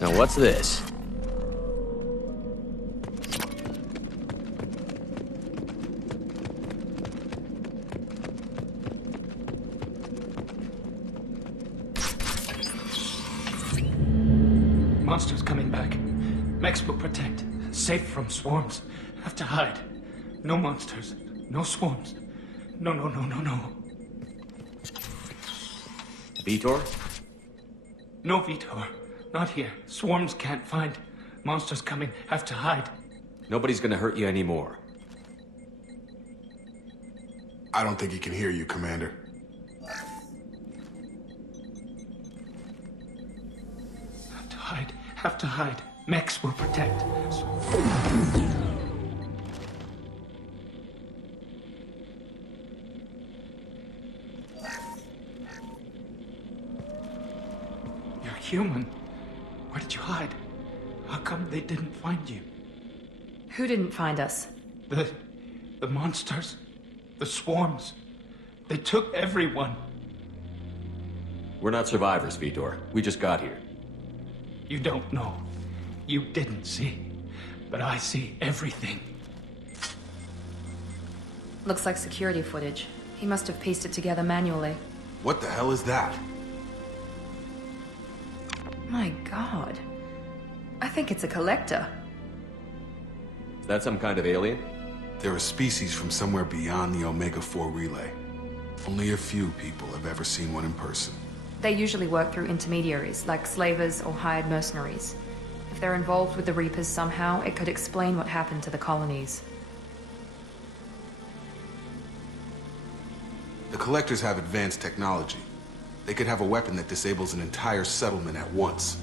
Now what's this? Monsters coming back. Mechs will protect. Safe from swarms. Have to hide. No monsters. No swarms. No. Vitor? No Vitor. Not here. Swarms can't find. Monsters coming. Have to hide. Nobody's gonna hurt you anymore. I don't think he can hear you, Commander. Have to hide. Mechs will protect. You're human. Where did you hide? How come they didn't find you? Who didn't find us? The monsters. The swarms. They took everyone. We're not survivors, Vitor. We just got here. You don't know. You didn't see. But I see everything. Looks like security footage. He must have pieced it together manually. What the hell is that? My god. I think it's a collector. Is that some kind of alien? They're a species from somewhere beyond the Omega-4 relay. Only a few people have ever seen one in person. They usually work through intermediaries, like slavers or hired mercenaries. If they're involved with the Reapers somehow, it could explain what happened to the colonies. The Collectors have advanced technology. They could have a weapon that disables an entire settlement at once.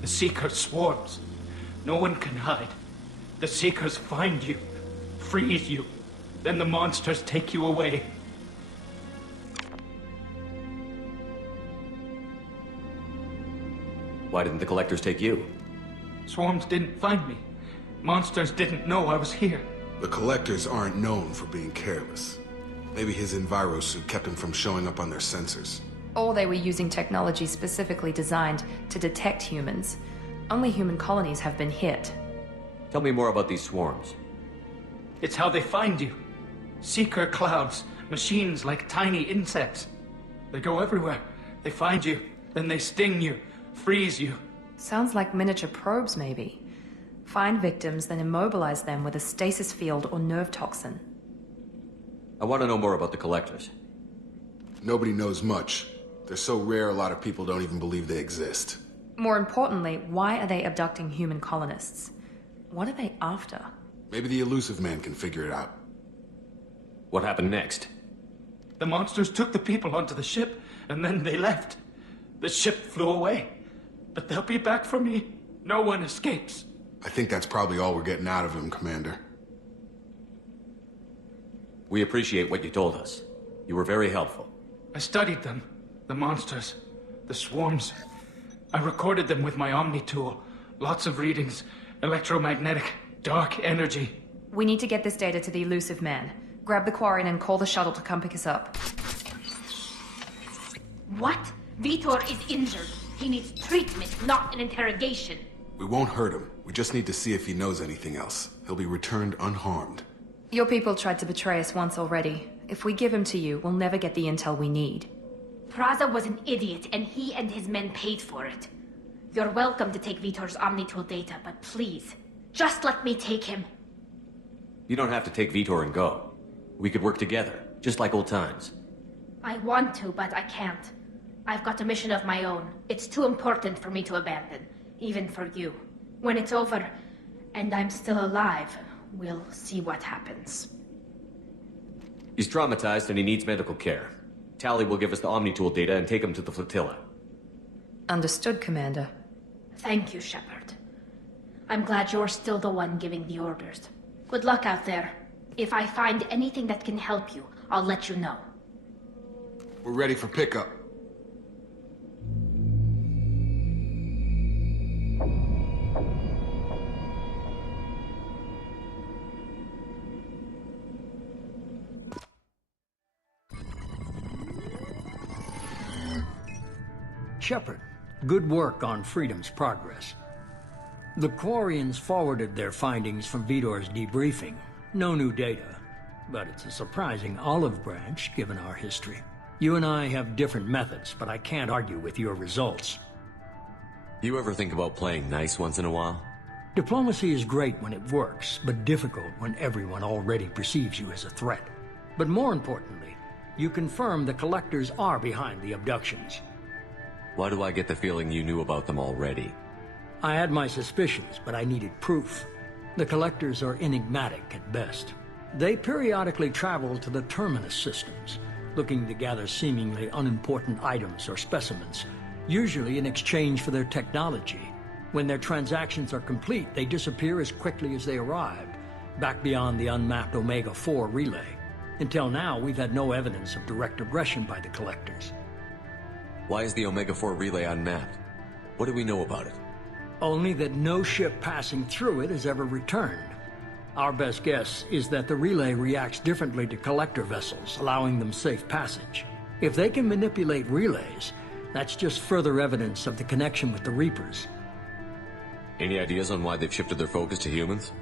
The Seeker swarms. No one can hide. The Seekers find you, freeze you, then the monsters take you away. Why didn't the Collectors take you? Swarms didn't find me. Monsters didn't know I was here. The Collectors aren't known for being careless. Maybe his Enviro suit kept him from showing up on their sensors. Or they were using technology specifically designed to detect humans. Only human colonies have been hit. Tell me more about these swarms. It's how they find you. Seeker clouds, machines like tiny insects. They go everywhere. They find you, then they sting you, freeze you. Sounds like miniature probes, maybe. Find victims, then immobilize them with a stasis field or nerve toxin. I want to know more about the Collectors. Nobody knows much. They're so rare, a lot of people don't even believe they exist. More importantly, why are they abducting human colonists? What are they after? Maybe the Elusive Man can figure it out. What happened next? The monsters took the people onto the ship, and then they left. The ship flew away. But they'll be back for me. No one escapes. I think that's probably all we're getting out of him, Commander. We appreciate what you told us. You were very helpful. I studied them. The monsters. The swarms. I recorded them with my Omni tool. Lots of readings. Electromagnetic. Dark energy. We need to get this data to the Elusive Man. Grab the Quarian and call the shuttle to come pick us up. What? Vitor is injured. He needs treatment, not an interrogation. We won't hurt him. We just need to see if he knows anything else. He'll be returned unharmed. Your people tried to betray us once already. If we give him to you, we'll never get the intel we need. Praza was an idiot, and he and his men paid for it. You're welcome to take Vitor's Omnitool data, but please, just let me take him. You don't have to take Vitor and go. We could work together, just like old times. I want to, but I can't. I've got a mission of my own. It's too important for me to abandon, even for you. When it's over, and I'm still alive, we'll see what happens. He's traumatized and he needs medical care. Tally will give us the Omnitool data and take him to the flotilla. Understood, Commander. Thank you, Shepard. I'm glad you're still the one giving the orders. Good luck out there. If I find anything that can help you, I'll let you know. We're ready for pickup. Shepard, good work on Freedom's progress. The Quarians forwarded their findings from Vidor's debriefing. No new data, but it's a surprising olive branch given our history. You and I have different methods, but I can't argue with your results. You ever think about playing nice once in a while? Diplomacy is great when it works, but difficult when everyone already perceives you as a threat. But more importantly, you confirm the Collectors are behind the abductions. Why do I get the feeling you knew about them already? I had my suspicions, but I needed proof. The Collectors are enigmatic at best. They periodically travel to the Terminus systems, looking to gather seemingly unimportant items or specimens, usually in exchange for their technology. When their transactions are complete, they disappear as quickly as they arrived, back beyond the unmapped Omega-4 relay. Until now, we've had no evidence of direct aggression by the Collectors. Why is the Omega-4 relay unmapped? What do we know about it? Only that no ship passing through it has ever returned. Our best guess is that the relay reacts differently to Collector vessels, allowing them safe passage. If they can manipulate relays, that's just further evidence of the connection with the Reapers. Any ideas on why they've shifted their focus to humans?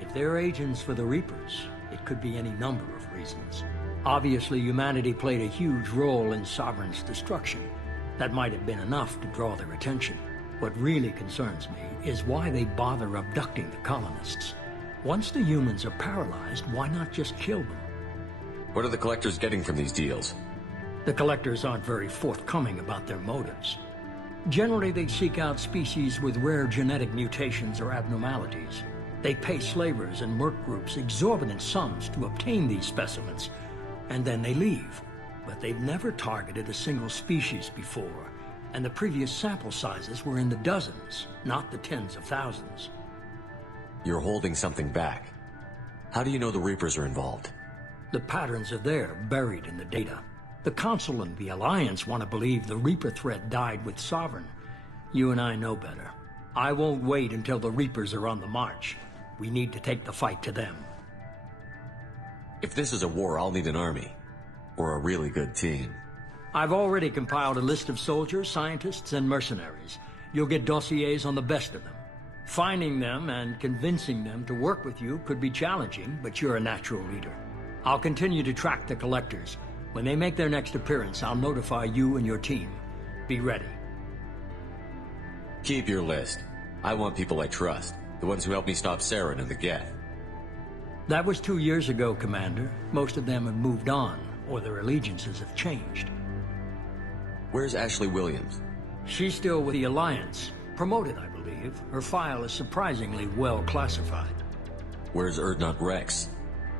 If they're agents for the Reapers, it could be any number of reasons. Obviously, humanity played a huge role in Sovereign's destruction. That might have been enough to draw their attention. What really concerns me is why they bother abducting the colonists. Once the humans are paralyzed, why not just kill them? What are the Collectors getting from these deals? The Collectors aren't very forthcoming about their motives. Generally, they seek out species with rare genetic mutations or abnormalities. They pay slavers and merc groups exorbitant sums to obtain these specimens, and then they leave. But they've never targeted a single species before, and the previous sample sizes were in the dozens, not the tens of thousands. You're holding something back. How do you know the Reapers are involved? The patterns are there, buried in the data. The Council and the Alliance want to believe the Reaper threat died with Sovereign. You and I know better. I won't wait until the Reapers are on the march. We need to take the fight to them. If this is a war, I'll need an army. Or a really good team. I've already compiled a list of soldiers, scientists, and mercenaries. You'll get dossiers on the best of them. Finding them and convincing them to work with you could be challenging, but you're a natural leader. I'll continue to track the Collectors. When they make their next appearance, I'll notify you and your team. Be ready. Keep your list. I want people I trust. The ones who helped me stop Saren and the Geth. That was 2 years ago, Commander. Most of them have moved on, or their allegiances have changed. Where's Ashley Williams? She's still with the Alliance. Promoted, I believe. Her file is surprisingly well classified. Where's Erdnot Rex?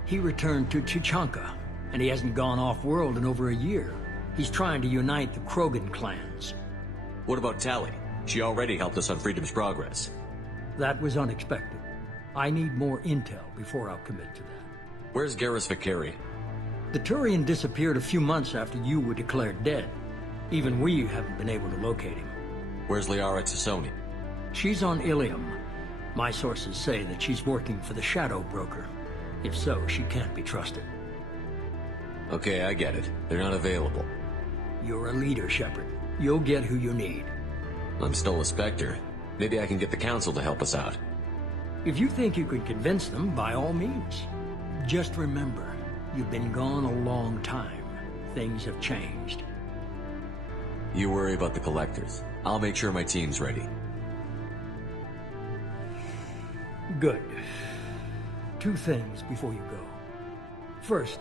He returned to Chichanka, and he hasn't gone off-world in over a year. He's trying to unite the Krogan clans. What about Tali? She already helped us on Freedom's progress. That was unexpected. I need more intel before I'll commit to that. Where's Garrus Vakarian? The Turian disappeared a few months after you were declared dead. Even we haven't been able to locate him. Where's Liara Tassoni? She's on Ilium. My sources say that she's working for the Shadow Broker. If so, she can't be trusted. Okay, I get it. They're not available. You're a leader, Shepard. You'll get who you need. I'm still a Spectre. Maybe I can get the Council to help us out. If you think you can convince them, by all means. Just remember, you've been gone a long time. Things have changed. You worry about the Collectors. I'll make sure my team's ready. Good. 2 things before you go. First,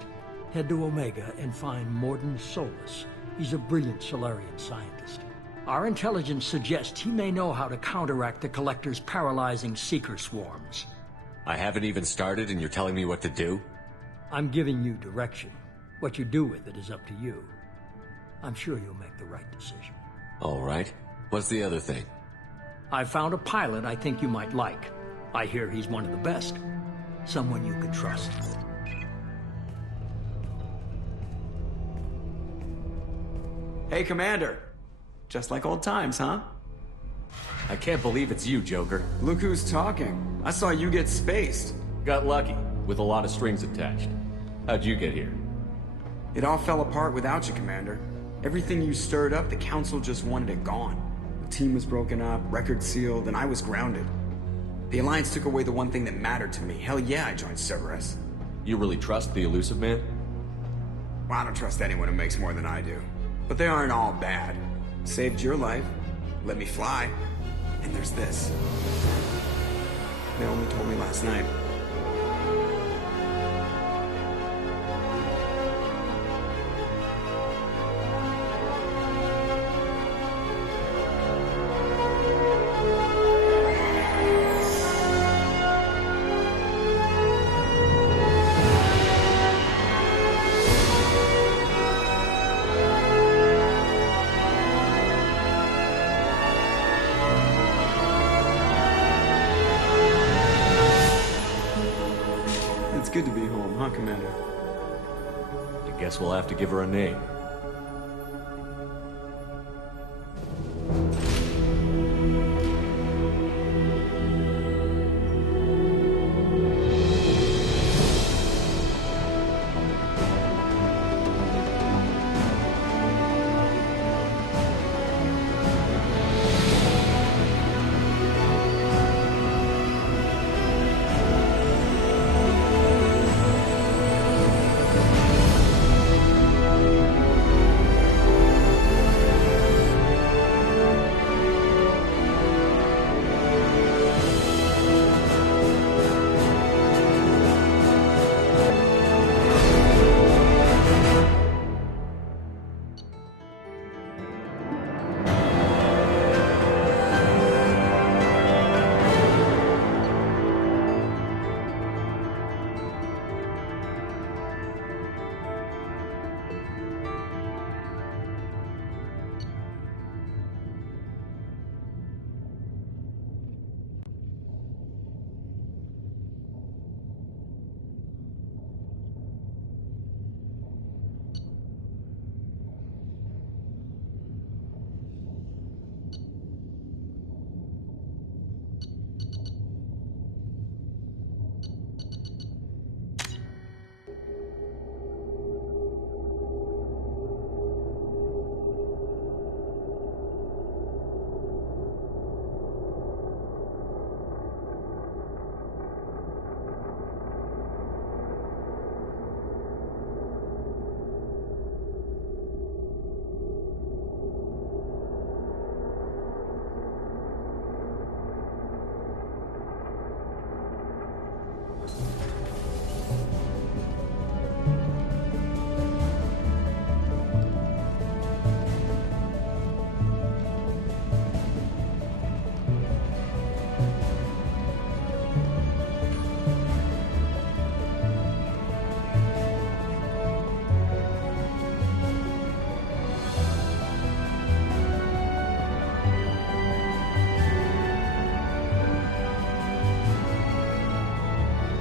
head to Omega and find Morden Solus. He's a brilliant Solarian scientist. Our intelligence suggests he may know how to counteract the Collector's paralyzing Seeker swarms. I haven't even started and you're telling me what to do? I'm giving you direction. What you do with it is up to you. I'm sure you'll make the right decision. All right. What's the other thing? I found a pilot I think you might like. I hear he's one of the best. Someone you can trust. Hey, Commander. Just like old times, huh? I can't believe it's you, Joker. Look who's talking. I saw you get spaced. Got lucky, with a lot of strings attached. How'd you get here? It all fell apart without you, Commander. Everything you stirred up, the Council just wanted it gone. The team was broken up, records sealed, and I was grounded. The Alliance took away the one thing that mattered to me. Hell yeah, I joined Cerberus. You really trust the Elusive Man? Well, I don't trust anyone who makes more than I do. But they aren't all bad. Saved your life, let me fly, and there's this. They only told me last night. It's good to be home, huh, Commander? I guess we'll have to give her a name.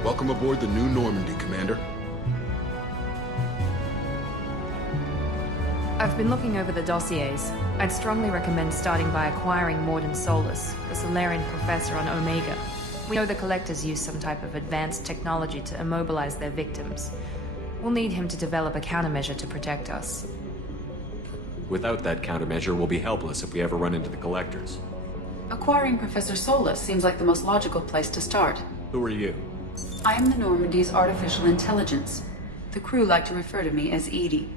Welcome aboard the new Normandy, Commander. I've been looking over the dossiers. I'd strongly recommend starting by acquiring Morden Solus, the Solarian professor on Omega. We know the Collectors use some type of advanced technology to immobilize their victims. We'll need him to develop a countermeasure to protect us. Without that countermeasure, we'll be helpless if we ever run into the Collectors. Acquiring Professor Solus seems like the most logical place to start. Who are you? I am the Normandy's artificial intelligence. The crew like to refer to me as Edie.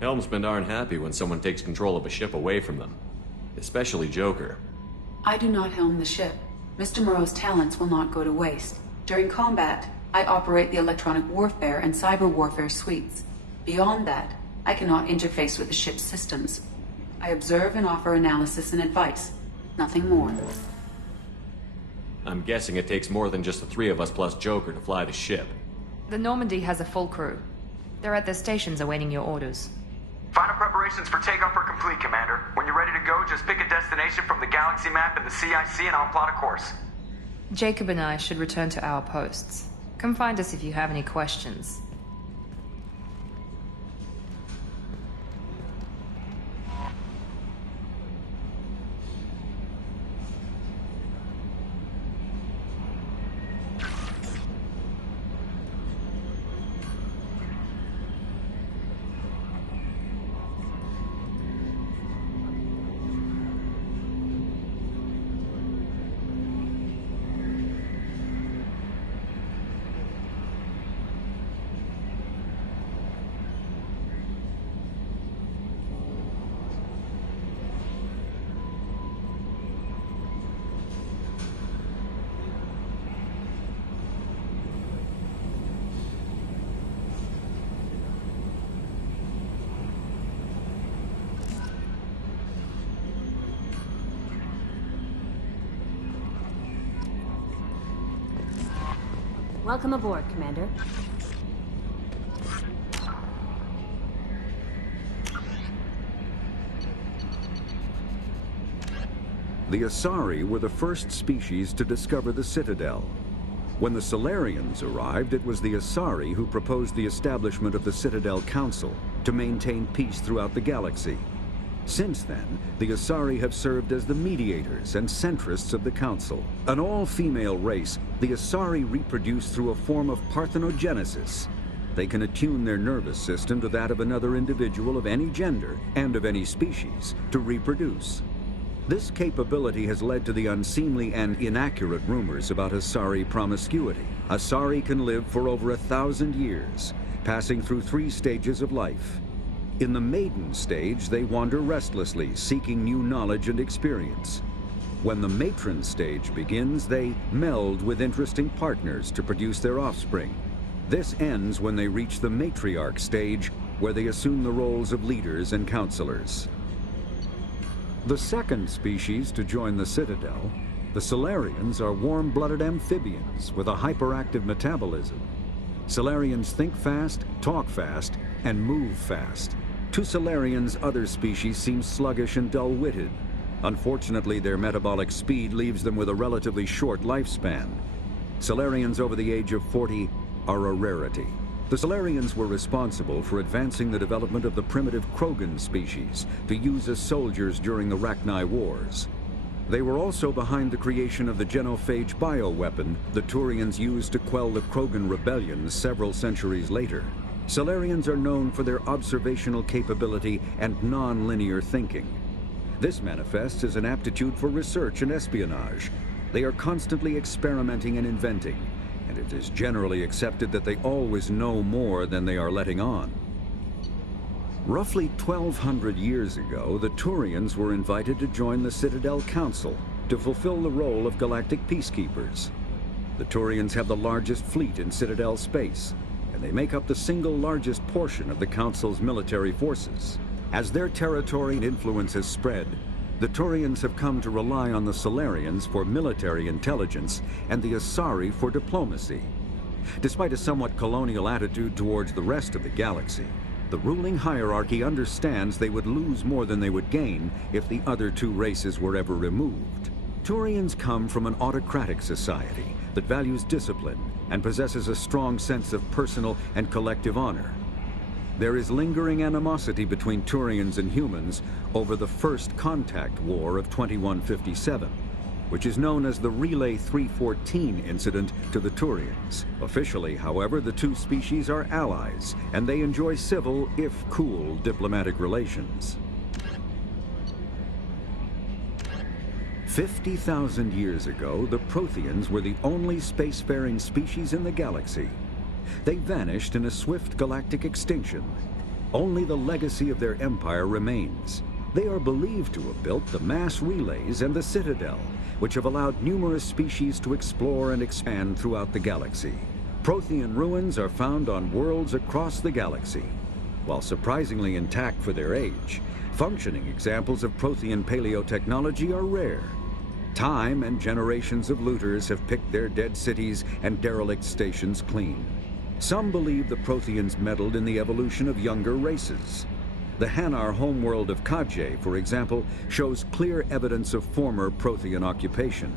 Helmsmen aren't happy when someone takes control of a ship away from them. Especially Joker. I do not helm the ship. Mr. Moreau's talents will not go to waste. During combat, I operate the electronic warfare and cyber warfare suites. Beyond that, I cannot interface with the ship's systems. I observe and offer analysis and advice. Nothing more. I'm guessing it takes more than just the three of us plus Joker to fly the ship. The Normandy has a full crew. They're at their stations awaiting your orders. Final preparations for takeoff are complete, Commander. When you're ready to go, just pick a destination from the galaxy map and the CIC and I'll plot a course. Jacob and I should return to our posts. Come find us if you have any questions. Welcome aboard, Commander. The Asari were the first species to discover the Citadel. When the Solarians arrived, it was the Asari who proposed the establishment of the Citadel Council to maintain peace throughout the galaxy. Since then, the Asari have served as the mediators and centrists of the Council. An all-female race, the Asari reproduce through a form of parthenogenesis. They can attune their nervous system to that of another individual of any gender and of any species to reproduce. This capability has led to the unseemly and inaccurate rumors about Asari promiscuity. Asari can live for over 1,000 years, passing through 3 stages of life. In the maiden stage, they wander restlessly, seeking new knowledge and experience. When the matron stage begins, they meld with interesting partners to produce their offspring. This ends when they reach the matriarch stage, where they assume the roles of leaders and counselors. The second species to join the Citadel, the Solarians, are warm-blooded amphibians with a hyperactive metabolism. Solarians think fast, talk fast, and move fast. To Solarians, other species seem sluggish and dull-witted. Unfortunately, their metabolic speed leaves them with a relatively short lifespan. Solarians over the age of 40 are a rarity. The Solarians were responsible for advancing the development of the primitive Krogan species to use as soldiers during the Rachni Wars. They were also behind the creation of the genophage bioweapon the Turians used to quell the Krogan rebellions several centuries later. Solarians are known for their observational capability and non-linear thinking. This manifests as an aptitude for research and espionage. They are constantly experimenting and inventing, and it is generally accepted that they always know more than they are letting on. Roughly 1,200 years ago, the Turians were invited to join the Citadel Council to fulfill the role of galactic peacekeepers. The Turians have the largest fleet in Citadel space, and they make up the single largest portion of the Council's military forces. As their territory and influence has spread, the Turians have come to rely on the Solarians for military intelligence and the Asari for diplomacy. Despite a somewhat colonial attitude towards the rest of the galaxy, the ruling hierarchy understands they would lose more than they would gain if the other 2 races were ever removed. Turians come from an autocratic society that values discipline and possesses a strong sense of personal and collective honor. There is lingering animosity between Turians and humans over the First Contact War of 2157, which is known as the Relay 314 incident to the Turians. Officially, however, the 2 species are allies, and they enjoy civil, if cool, diplomatic relations. 50,000 years ago, the Protheans were the only spacefaring species in the galaxy. They vanished in a swift galactic extinction. Only the legacy of their empire remains. They are believed to have built the mass relays and the Citadel, which have allowed numerous species to explore and expand throughout the galaxy. Prothean ruins are found on worlds across the galaxy. While surprisingly intact for their age, functioning examples of Prothean paleotechnology are rare. Time and generations of looters have picked their dead cities and derelict stations clean. Some believe the Protheans meddled in the evolution of younger races. The Hanar homeworld of Kajay, for example, shows clear evidence of former Prothean occupation.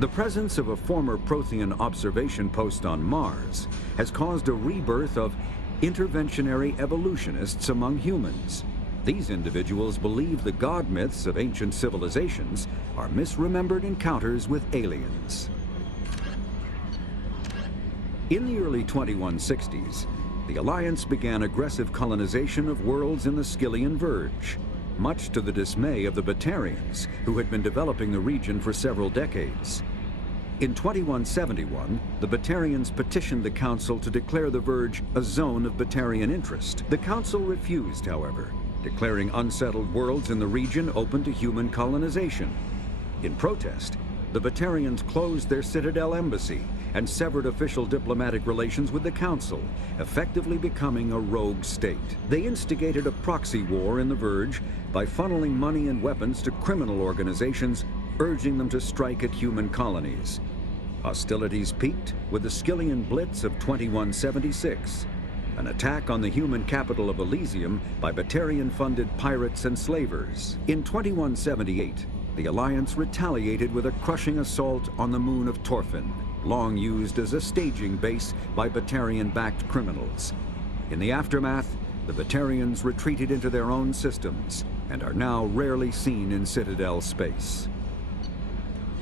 The presence of a former Prothean observation post on Mars has caused a rebirth of interventionary evolutionists among humans. These individuals believe the god myths of ancient civilizations are misremembered encounters with aliens. In the early 2160s, the Alliance began aggressive colonization of worlds in the Skyllian Verge, much to the dismay of the Batarians, who had been developing the region for several decades. In 2171, the Batarians petitioned the Council to declare the Verge a zone of Batarian interest. The Council refused, however, declaring unsettled worlds in the region open to human colonization. In protest, the Batarians closed their Citadel embassy and severed official diplomatic relations with the Council, effectively becoming a rogue state. They instigated a proxy war in the Verge by funneling money and weapons to criminal organizations, urging them to strike at human colonies. Hostilities peaked with the Skillian Blitz of 2176, an attack on the human capital of Elysium by Batarian-funded pirates and slavers. In 2178, the Alliance retaliated with a crushing assault on the moon of Torfin, long used as a staging base by Batarian-backed criminals. In the aftermath, the Batarians retreated into their own systems and are now rarely seen in Citadel space.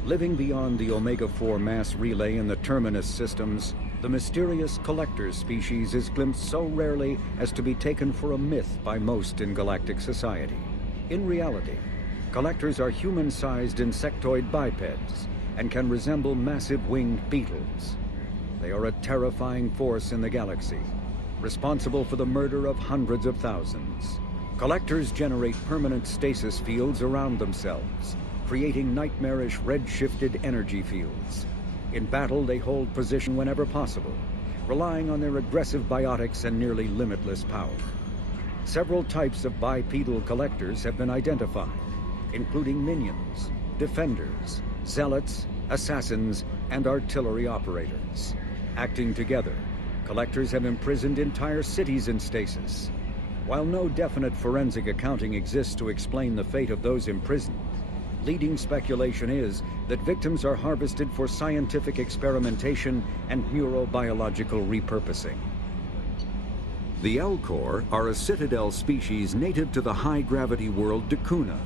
Living beyond the Omega-4 mass relay in the Terminus systems, the mysterious Collector species is glimpsed so rarely as to be taken for a myth by most in galactic society. In reality, Collectors are human-sized insectoid bipeds and can resemble massive winged beetles. They are a terrifying force in the galaxy, responsible for the murder of hundreds of thousands. Collectors generate permanent stasis fields around themselves, creating nightmarish red-shifted energy fields. In battle, they hold position whenever possible, relying on their aggressive biotics and nearly limitless power. Several types of bipedal collectors have been identified, including minions, defenders, zealots, assassins, and artillery operators. Acting together, collectors have imprisoned entire cities in stasis. While no definite forensic accounting exists to explain the fate of those imprisoned, leading speculation is that victims are harvested for scientific experimentation and neurobiological repurposing. The Elcor are a Citadel species native to the high-gravity world Dacuna.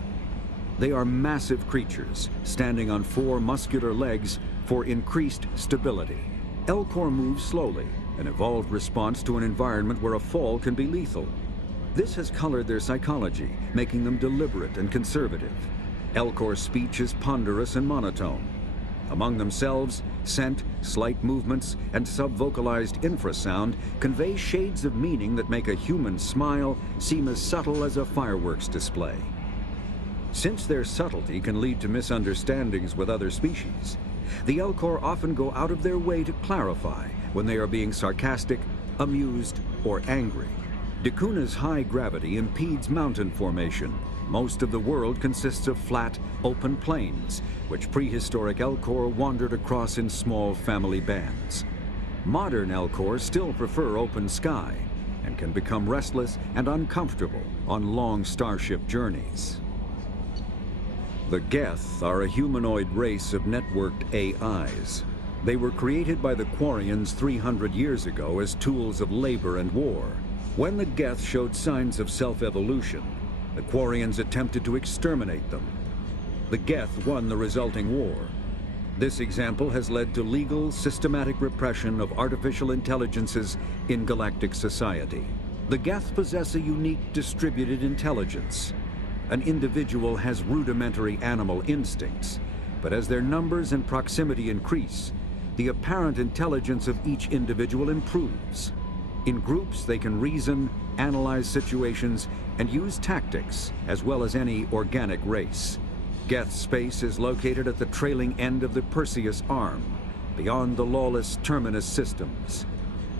They are massive creatures, standing on 4 muscular legs for increased stability. Elcor move slowly, an evolved response to an environment where a fall can be lethal. This has colored their psychology, making them deliberate and conservative. Elcor's speech is ponderous and monotone. Among themselves, scent, slight movements, and subvocalized infrasound convey shades of meaning that make a human smile seem as subtle as a fireworks display. Since their subtlety can lead to misunderstandings with other species, the Elcor often go out of their way to clarify when they are being sarcastic, amused, or angry. Dacuna's high gravity impedes mountain formation. Most of the world consists of flat, open plains, which prehistoric Elcor wandered across in small family bands. Modern Elcor still prefer open sky, and can become restless and uncomfortable on long starship journeys. The Geth are a humanoid race of networked AIs. They were created by the Quarians 300 years ago as tools of labor and war. When the Geth showed signs of self-evolution, the Quarians attempted to exterminate them. The Geth won the resulting war. This example has led to legal, systematic repression of artificial intelligences in galactic society. The Geth possess a unique distributed intelligence. An individual has rudimentary animal instincts, but as their numbers and proximity increase, the apparent intelligence of each individual improves. In groups, they can reason, analyze situations, and use tactics, as well as any organic race. Geth space is located at the trailing end of the Perseus Arm, beyond the lawless Terminus systems.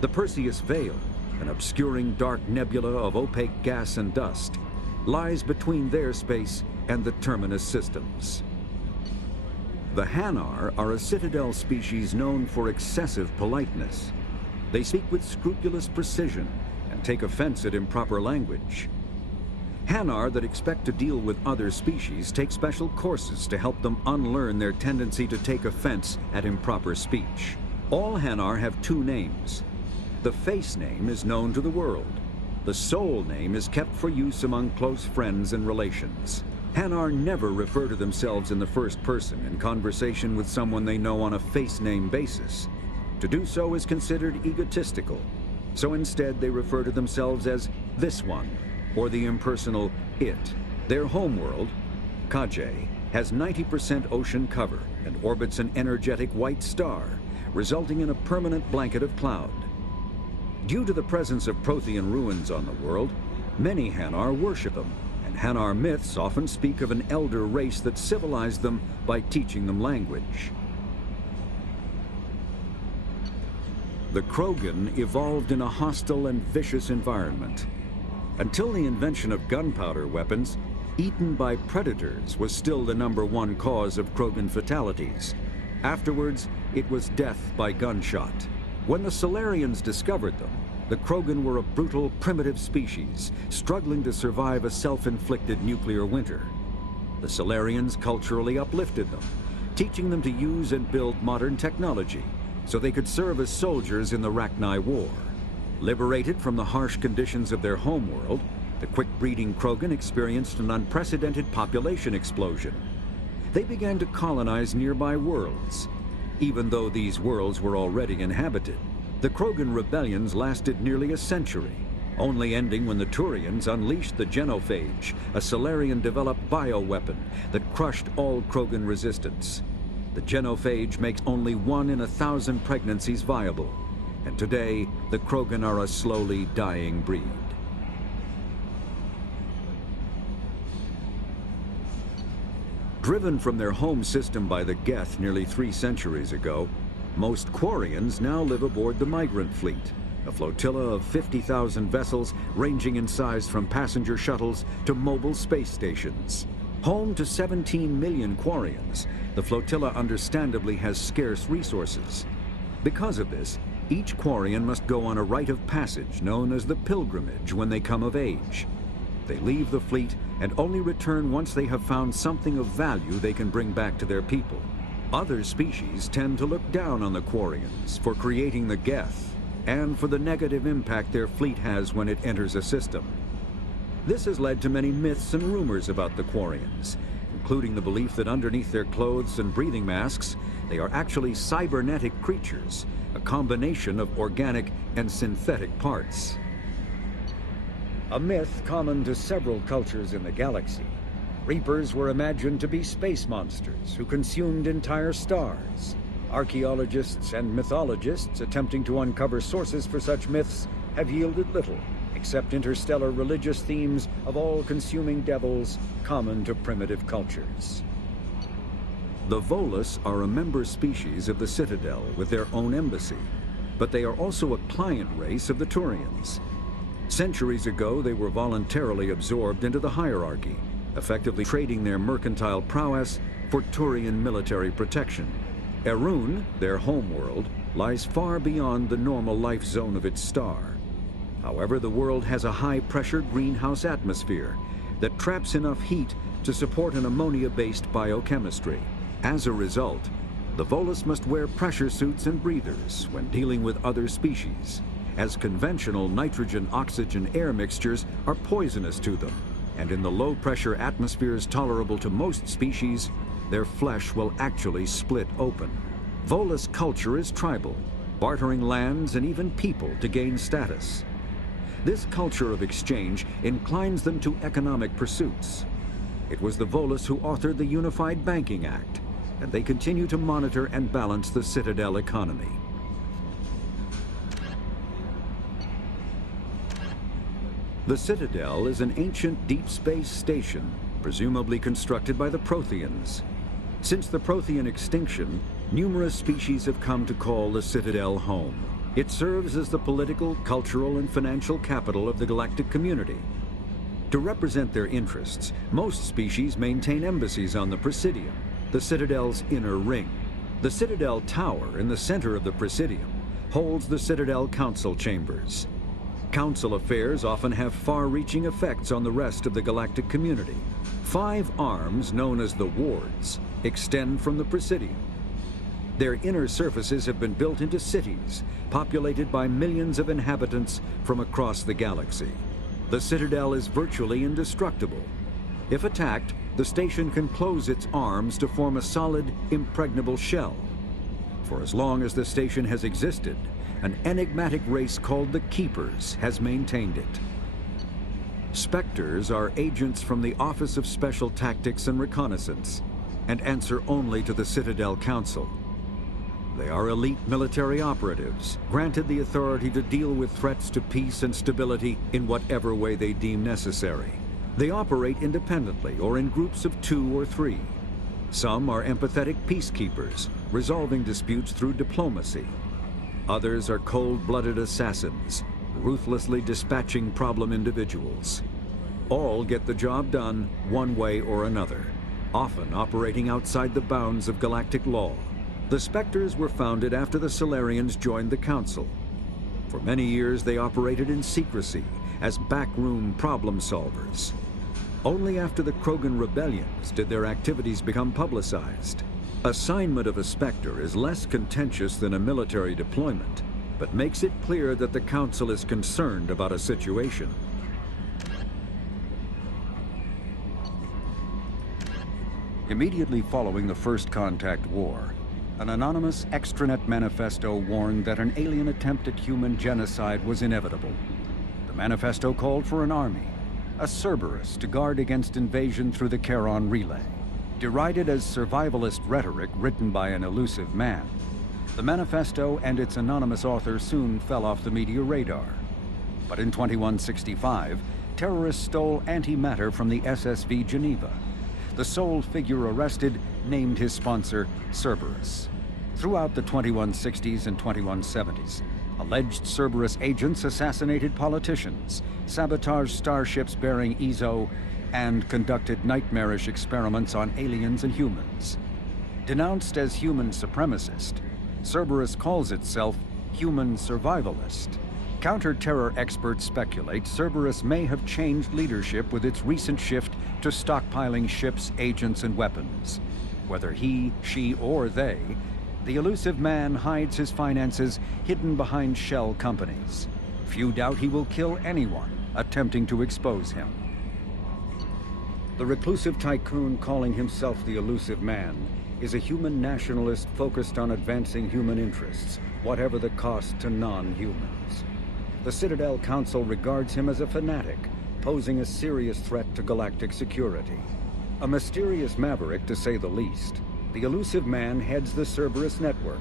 The Perseus Veil, an obscuring dark nebula of opaque gas and dust, lies between their space and the Terminus systems. The Hanar are a Citadel species known for excessive politeness. They speak with scrupulous precision and take offense at improper language. Hanar that expect to deal with other species take special courses to help them unlearn their tendency to take offense at improper speech. All Hanar have 2 names. The face name is known to the world. The soul name is kept for use among close friends and relations. Hanar never refer to themselves in the first person in conversation with someone they know on a face name basis. To do so is considered egotistical, so instead they refer to themselves as this one, or the impersonal it. Their homeworld, Kajay, has 90% ocean cover and orbits an energetic white star, resulting in a permanent blanket of cloud. Due to the presence of Prothean ruins on the world, many Hanar worship them, and Hanar myths often speak of an elder race that civilized them by teaching them language. The Krogan evolved in a hostile and vicious environment. Until the invention of gunpowder weapons, eaten by predators was still the #1 cause of Krogan fatalities. Afterwards, it was death by gunshot. When the Solarians discovered them, the Krogan were a brutal, primitive species, struggling to survive a self-inflicted nuclear winter. The Solarians culturally uplifted them, teaching them to use and build modern technology, so they could serve as soldiers in the Rachni War. Liberated from the harsh conditions of their homeworld, the quick-breeding Krogan experienced an unprecedented population explosion. They began to colonize nearby worlds. Even though these worlds were already inhabited, the Krogan rebellions lasted nearly a century, only ending when the Turians unleashed the Genophage, a Solarian-developed bioweapon that crushed all Krogan resistance. The Genophage makes only 1 in 1,000 pregnancies viable, and today the Krogan are a slowly dying breed. Driven from their home system by the Geth nearly 3 centuries ago, most Quarians now live aboard the Migrant Fleet, a flotilla of 50,000 vessels ranging in size from passenger shuttles to mobile space stations. Home to 17 million Quarians, the flotilla understandably has scarce resources. Because of this, each Quarian must go on a rite of passage known as the Pilgrimage when they come of age. They leave the fleet and only return once they have found something of value they can bring back to their people. Other species tend to look down on the Quarians for creating the Geth, and for the negative impact their fleet has when it enters a system. This has led to many myths and rumors about the Quarians, including the belief that underneath their clothes and breathing masks, they are actually cybernetic creatures, a combination of organic and synthetic parts. A myth common to several cultures in the galaxy. Reapers were imagined to be space monsters who consumed entire stars. Archaeologists and mythologists attempting to uncover sources for such myths have yielded little, except interstellar religious themes of all-consuming devils common to primitive cultures. The Volus are a member species of the Citadel with their own embassy, but they are also a client race of the Turians. Centuries ago, they were voluntarily absorbed into the hierarchy, effectively trading their mercantile prowess for Turian military protection. Erun, their homeworld, lies far beyond the normal life zone of its star. However, the world has a high-pressure greenhouse atmosphere that traps enough heat to support an ammonia-based biochemistry. As a result, the Volus must wear pressure suits and breathers when dealing with other species, as conventional nitrogen-oxygen air mixtures are poisonous to them, and in the low-pressure atmospheres tolerable to most species, their flesh will actually split open. Volus culture is tribal, bartering lands and even people to gain status. This culture of exchange inclines them to economic pursuits. It was the Volus who authored the Unified Banking Act, and they continue to monitor and balance the Citadel economy. The Citadel is an ancient deep space station, presumably constructed by the Protheans. Since the Prothean extinction, numerous species have come to call the Citadel home. It serves as the political, cultural, and financial capital of the galactic community. To represent their interests, most species maintain embassies on the Presidium, the Citadel's inner ring. The Citadel Tower in the center of the Presidium holds the Citadel Council chambers. Council affairs often have far-reaching effects on the rest of the galactic community. 5 arms, known as the Wards, extend from the Presidium. Their inner surfaces have been built into cities, populated by millions of inhabitants from across the galaxy. The Citadel is virtually indestructible. If attacked, the station can close its arms to form a solid, impregnable shell. For as long as the station has existed, an enigmatic race called the Keepers has maintained it. Spectres are agents from the Office of Special Tactics and Reconnaissance, and answer only to the Citadel Council. They are elite military operatives, granted the authority to deal with threats to peace and stability in whatever way they deem necessary. They operate independently or in groups of 2 or 3. Some are empathetic peacekeepers, resolving disputes through diplomacy. Others are cold-blooded assassins, ruthlessly dispatching problem individuals. All get the job done one way or another, often operating outside the bounds of galactic law. The Spectres were founded after the Solarians joined the Council. For many years, they operated in secrecy as backroom problem solvers. Only after the Krogan rebellions did their activities become publicized. Assignment of a Spectre is less contentious than a military deployment, but makes it clear that the Council is concerned about a situation. Immediately following the First Contact War, an anonymous extranet manifesto warned that an alien attempt at human genocide was inevitable. The manifesto called for an army, a Cerberus, to guard against invasion through the Charon Relay. Derided as survivalist rhetoric written by an elusive man, the manifesto and its anonymous author soon fell off the media radar. But in 2165, terrorists stole antimatter from the SSV Geneva. The sole figure arrested named his sponsor Cerberus. Throughout the 2160s and 2170s, alleged Cerberus agents assassinated politicians, sabotaged starships bearing Ezo, and conducted nightmarish experiments on aliens and humans. Denounced as human supremacist, Cerberus calls itself human survivalist. Counter-terror experts speculate Cerberus may have changed leadership with its recent shift to stockpiling ships, agents, and weapons. Whether he, she, or they, the elusive man hides his finances hidden behind shell companies. Few doubt he will kill anyone attempting to expose him. The reclusive tycoon calling himself the elusive man is a human nationalist focused on advancing human interests, whatever the cost to non-humans. The Citadel Council regards him as a fanatic, posing a serious threat to galactic security. A mysterious maverick, to say the least, the elusive man heads the Cerberus network.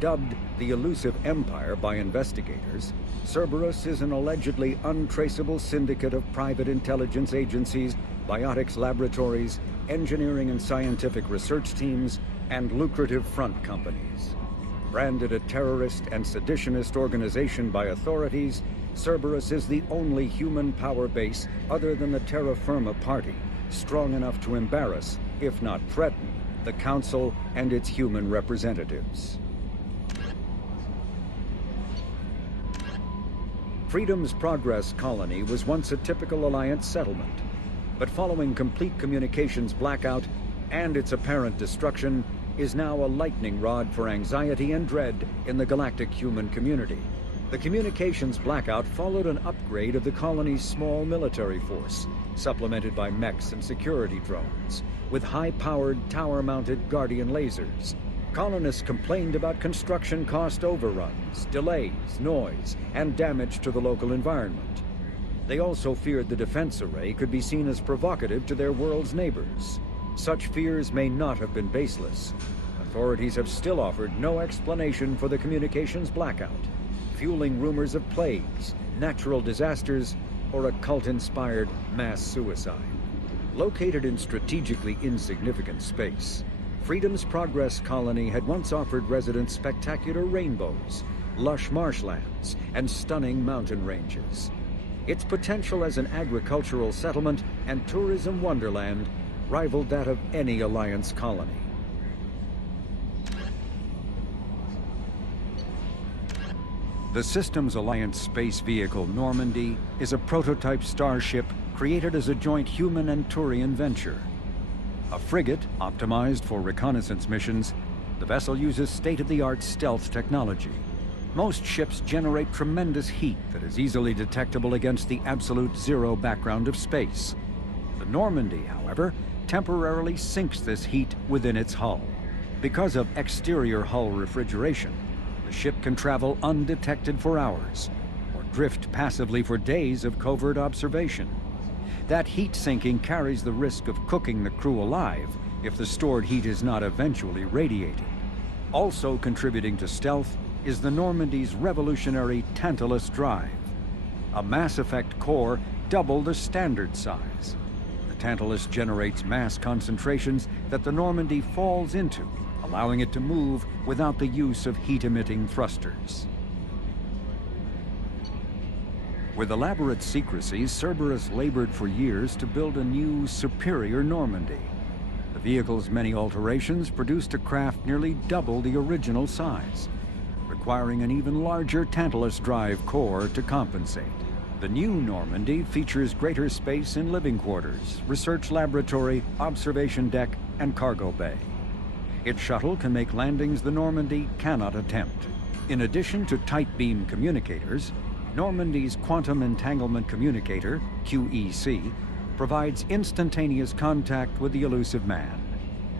Dubbed the Elusive Empire by investigators, Cerberus is an allegedly untraceable syndicate of private intelligence agencies, biotics laboratories, engineering and scientific research teams, and lucrative front companies. Branded a terrorist and seditionist organization by authorities, Cerberus is the only human power base other than the Terra Firma Party, strong enough to embarrass, if not threaten, the Council and its human representatives. Freedom's Progress colony was once a typical Alliance settlement, but following complete communications blackout and its apparent destruction, is now a lightning rod for anxiety and dread in the galactic human community. The communications blackout followed an upgrade of the colony's small military force, supplemented by mechs and security drones, with high-powered, tower-mounted Guardian lasers. Colonists complained about construction cost overruns, delays, noise, and damage to the local environment. They also feared the defense array could be seen as provocative to their world's neighbors. Such fears may not have been baseless. Authorities have still offered no explanation for the communications blackout, fueling rumors of plagues, natural disasters, or a cult-inspired mass suicide. Located in strategically insignificant space, Freedom's Progress colony had once offered residents spectacular rainbows, lush marshlands, and stunning mountain ranges. Its potential as an agricultural settlement and tourism wonderland rivaled that of any Alliance colony. The Systems Alliance space vehicle Normandy is a prototype starship created as a joint human and Turian venture. A frigate optimized for reconnaissance missions, the vessel uses state-of-the-art stealth technology. Most ships generate tremendous heat that is easily detectable against the absolute zero background of space. The Normandy, however, temporarily sinks this heat within its hull. Because of exterior hull refrigeration, the ship can travel undetected for hours, or drift passively for days of covert observation. That heat sinking carries the risk of cooking the crew alive if the stored heat is not eventually radiated. Also contributing to stealth is the Normandy's revolutionary Tantalus drive, a Mass Effect core double the standard size. The Tantalus generates mass concentrations that the Normandy falls into, allowing it to move without the use of heat-emitting thrusters. With elaborate secrecy, Cerberus labored for years to build a new, superior Normandy. The vehicle's many alterations produced a craft nearly double the original size, requiring an even larger Tantalus drive core to compensate. The new Normandy features greater space in living quarters, research laboratory, observation deck, and cargo bay. Its shuttle can make landings the Normandy cannot attempt. In addition to tight beam communicators, Normandy's Quantum Entanglement Communicator, QEC, provides instantaneous contact with the elusive man.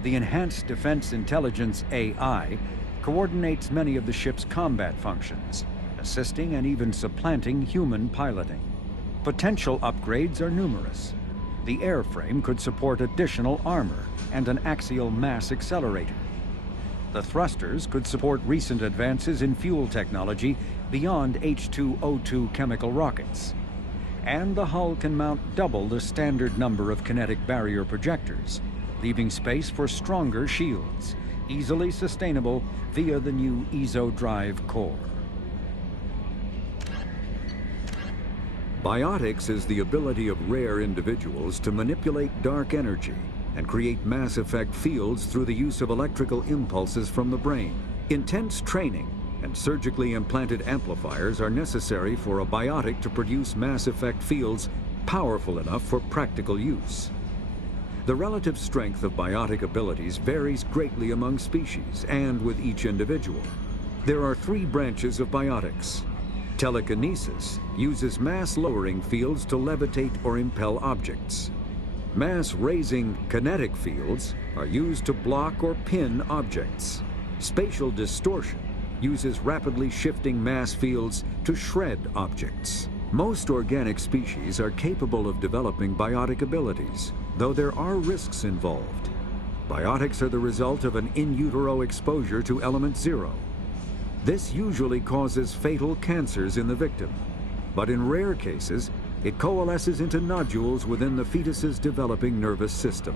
The Enhanced Defense Intelligence AI coordinates many of the ship's combat functions, assisting and even supplanting human piloting. Potential upgrades are numerous. The airframe could support additional armor and an axial mass accelerator. The thrusters could support recent advances in fuel technology beyond H2O2 chemical rockets. And the hull can mount double the standard number of kinetic barrier projectors, leaving space for stronger shields, easily sustainable via the new EZO drive core. Biotics is the ability of rare individuals to manipulate dark energy and create mass effect fields through the use of electrical impulses from the brain. Intense training and surgically implanted amplifiers are necessary for a biotic to produce mass effect fields powerful enough for practical use. The relative strength of biotic abilities varies greatly among species and with each individual. There are 3 branches of biotics. Telekinesis uses mass-lowering fields to levitate or impel objects. Mass-raising kinetic fields are used to block or pin objects. Spatial distortion uses rapidly shifting mass fields to shred objects. Most organic species are capable of developing biotic abilities, though there are risks involved. Biotics are the result of an in utero exposure to element 0. This usually causes fatal cancers in the victim, but in rare cases, it coalesces into nodules within the fetus's developing nervous system.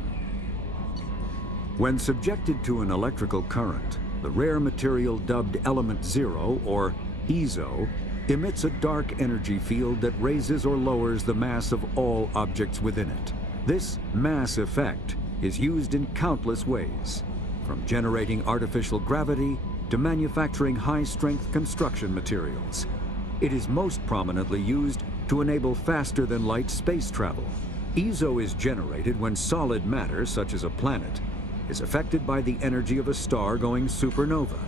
When subjected to an electrical current, the rare material dubbed Element 0, or EZO, emits a dark energy field that raises or lowers the mass of all objects within it. This mass effect is used in countless ways, from generating artificial gravity to manufacturing high-strength construction materials. It is most prominently used to enable faster-than-light space travel. EZO is generated when solid matter, such as a planet, is affected by the energy of a star going supernova.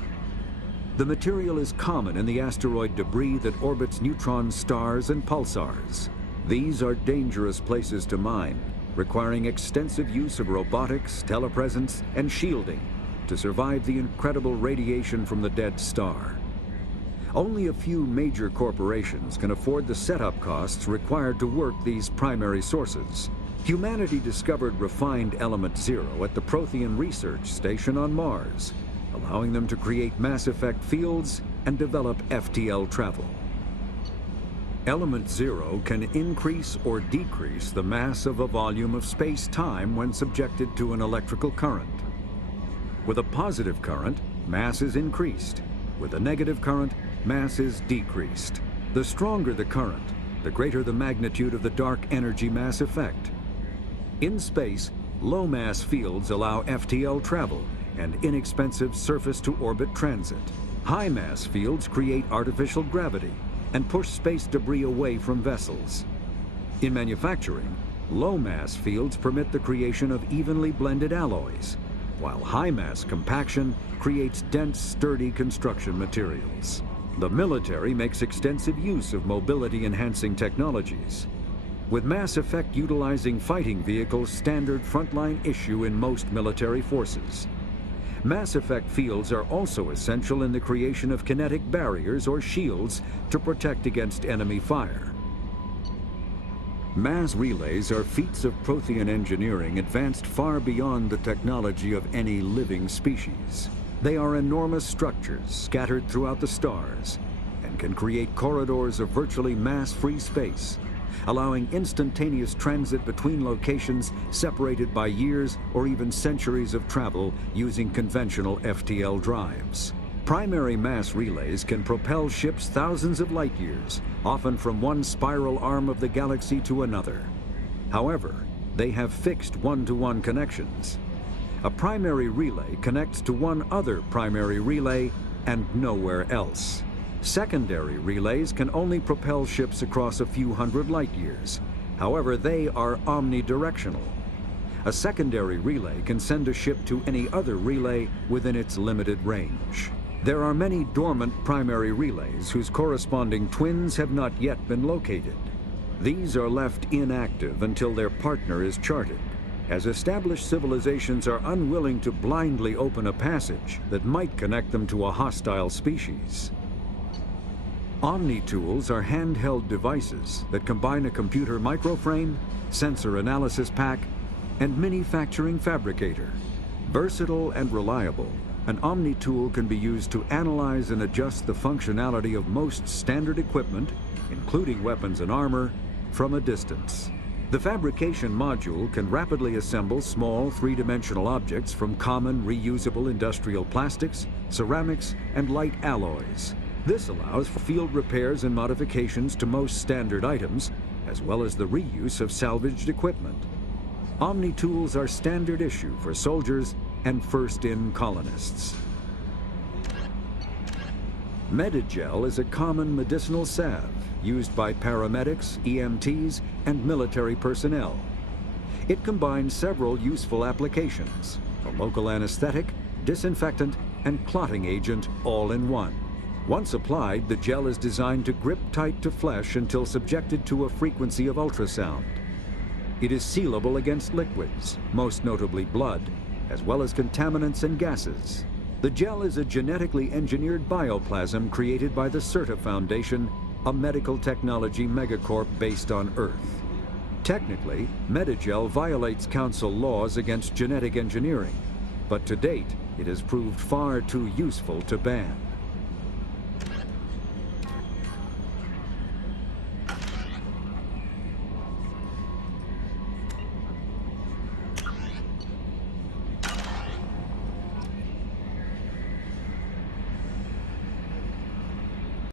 The material is common in the asteroid debris that orbits neutron stars and pulsars. These are dangerous places to mine, requiring extensive use of robotics, telepresence, and shielding to survive the incredible radiation from the dead star. Only a few major corporations can afford the setup costs required to work these primary sources. Humanity discovered refined Element 0 at the Prothean Research Station on Mars, allowing them to create mass effect fields and develop FTL travel. Element 0 can increase or decrease the mass of a volume of space-time when subjected to an electrical current. With a positive current, mass is increased. With a negative current, mass is decreased. The stronger the current, the greater the magnitude of the dark energy mass effect. In space, low-mass fields allow FTL travel and inexpensive surface-to-orbit transit. High-mass fields create artificial gravity and push space debris away from vessels. In manufacturing, low-mass fields permit the creation of evenly blended alloys, while high-mass compaction creates dense, sturdy construction materials. The military makes extensive use of mobility-enhancing technologies, with mass effect utilizing fighting vehicles standard frontline issue in most military forces. Mass effect fields are also essential in the creation of kinetic barriers or shields to protect against enemy fire. Mass relays are feats of Prothean engineering advanced far beyond the technology of any living species. They are enormous structures scattered throughout the stars and can create corridors of virtually mass-free space, allowing instantaneous transit between locations separated by years or even centuries of travel using conventional FTL drives. Primary mass relays can propel ships thousands of light years, often from one spiral arm of the galaxy to another. However, they have fixed one-to-one connections. A primary relay connects to one other primary relay and nowhere else. Secondary relays can only propel ships across a few hundred light years. However, they are omnidirectional. A secondary relay can send a ship to any other relay within its limited range. There are many dormant primary relays whose corresponding twins have not yet been located. These are left inactive until their partner is charted, as established civilizations are unwilling to blindly open a passage that might connect them to a hostile species. Omni-tools are handheld devices that combine a computer microframe, sensor analysis pack, and manufacturing fabricator. Versatile and reliable, an Omni-tool can be used to analyze and adjust the functionality of most standard equipment, including weapons and armor, from a distance. The fabrication module can rapidly assemble small three-dimensional objects from common reusable industrial plastics, ceramics, and light alloys. This allows for field repairs and modifications to most standard items, as well as the reuse of salvaged equipment. Omni-tools are standard issue for soldiers and first-in colonists. Medigel is a common medicinal salve used by paramedics, EMTs, and military personnel. It combines several useful applications: a local anesthetic, disinfectant, and clotting agent all in one. Once applied, the gel is designed to grip tight to flesh until subjected to a frequency of ultrasound. It is sealable against liquids, most notably blood, as well as contaminants and gases. The gel is a genetically engineered bioplasm created by the CERTA Foundation, a medical technology megacorp based on Earth. Technically, Medigel violates Council laws against genetic engineering, but to date, it has proved far too useful to ban.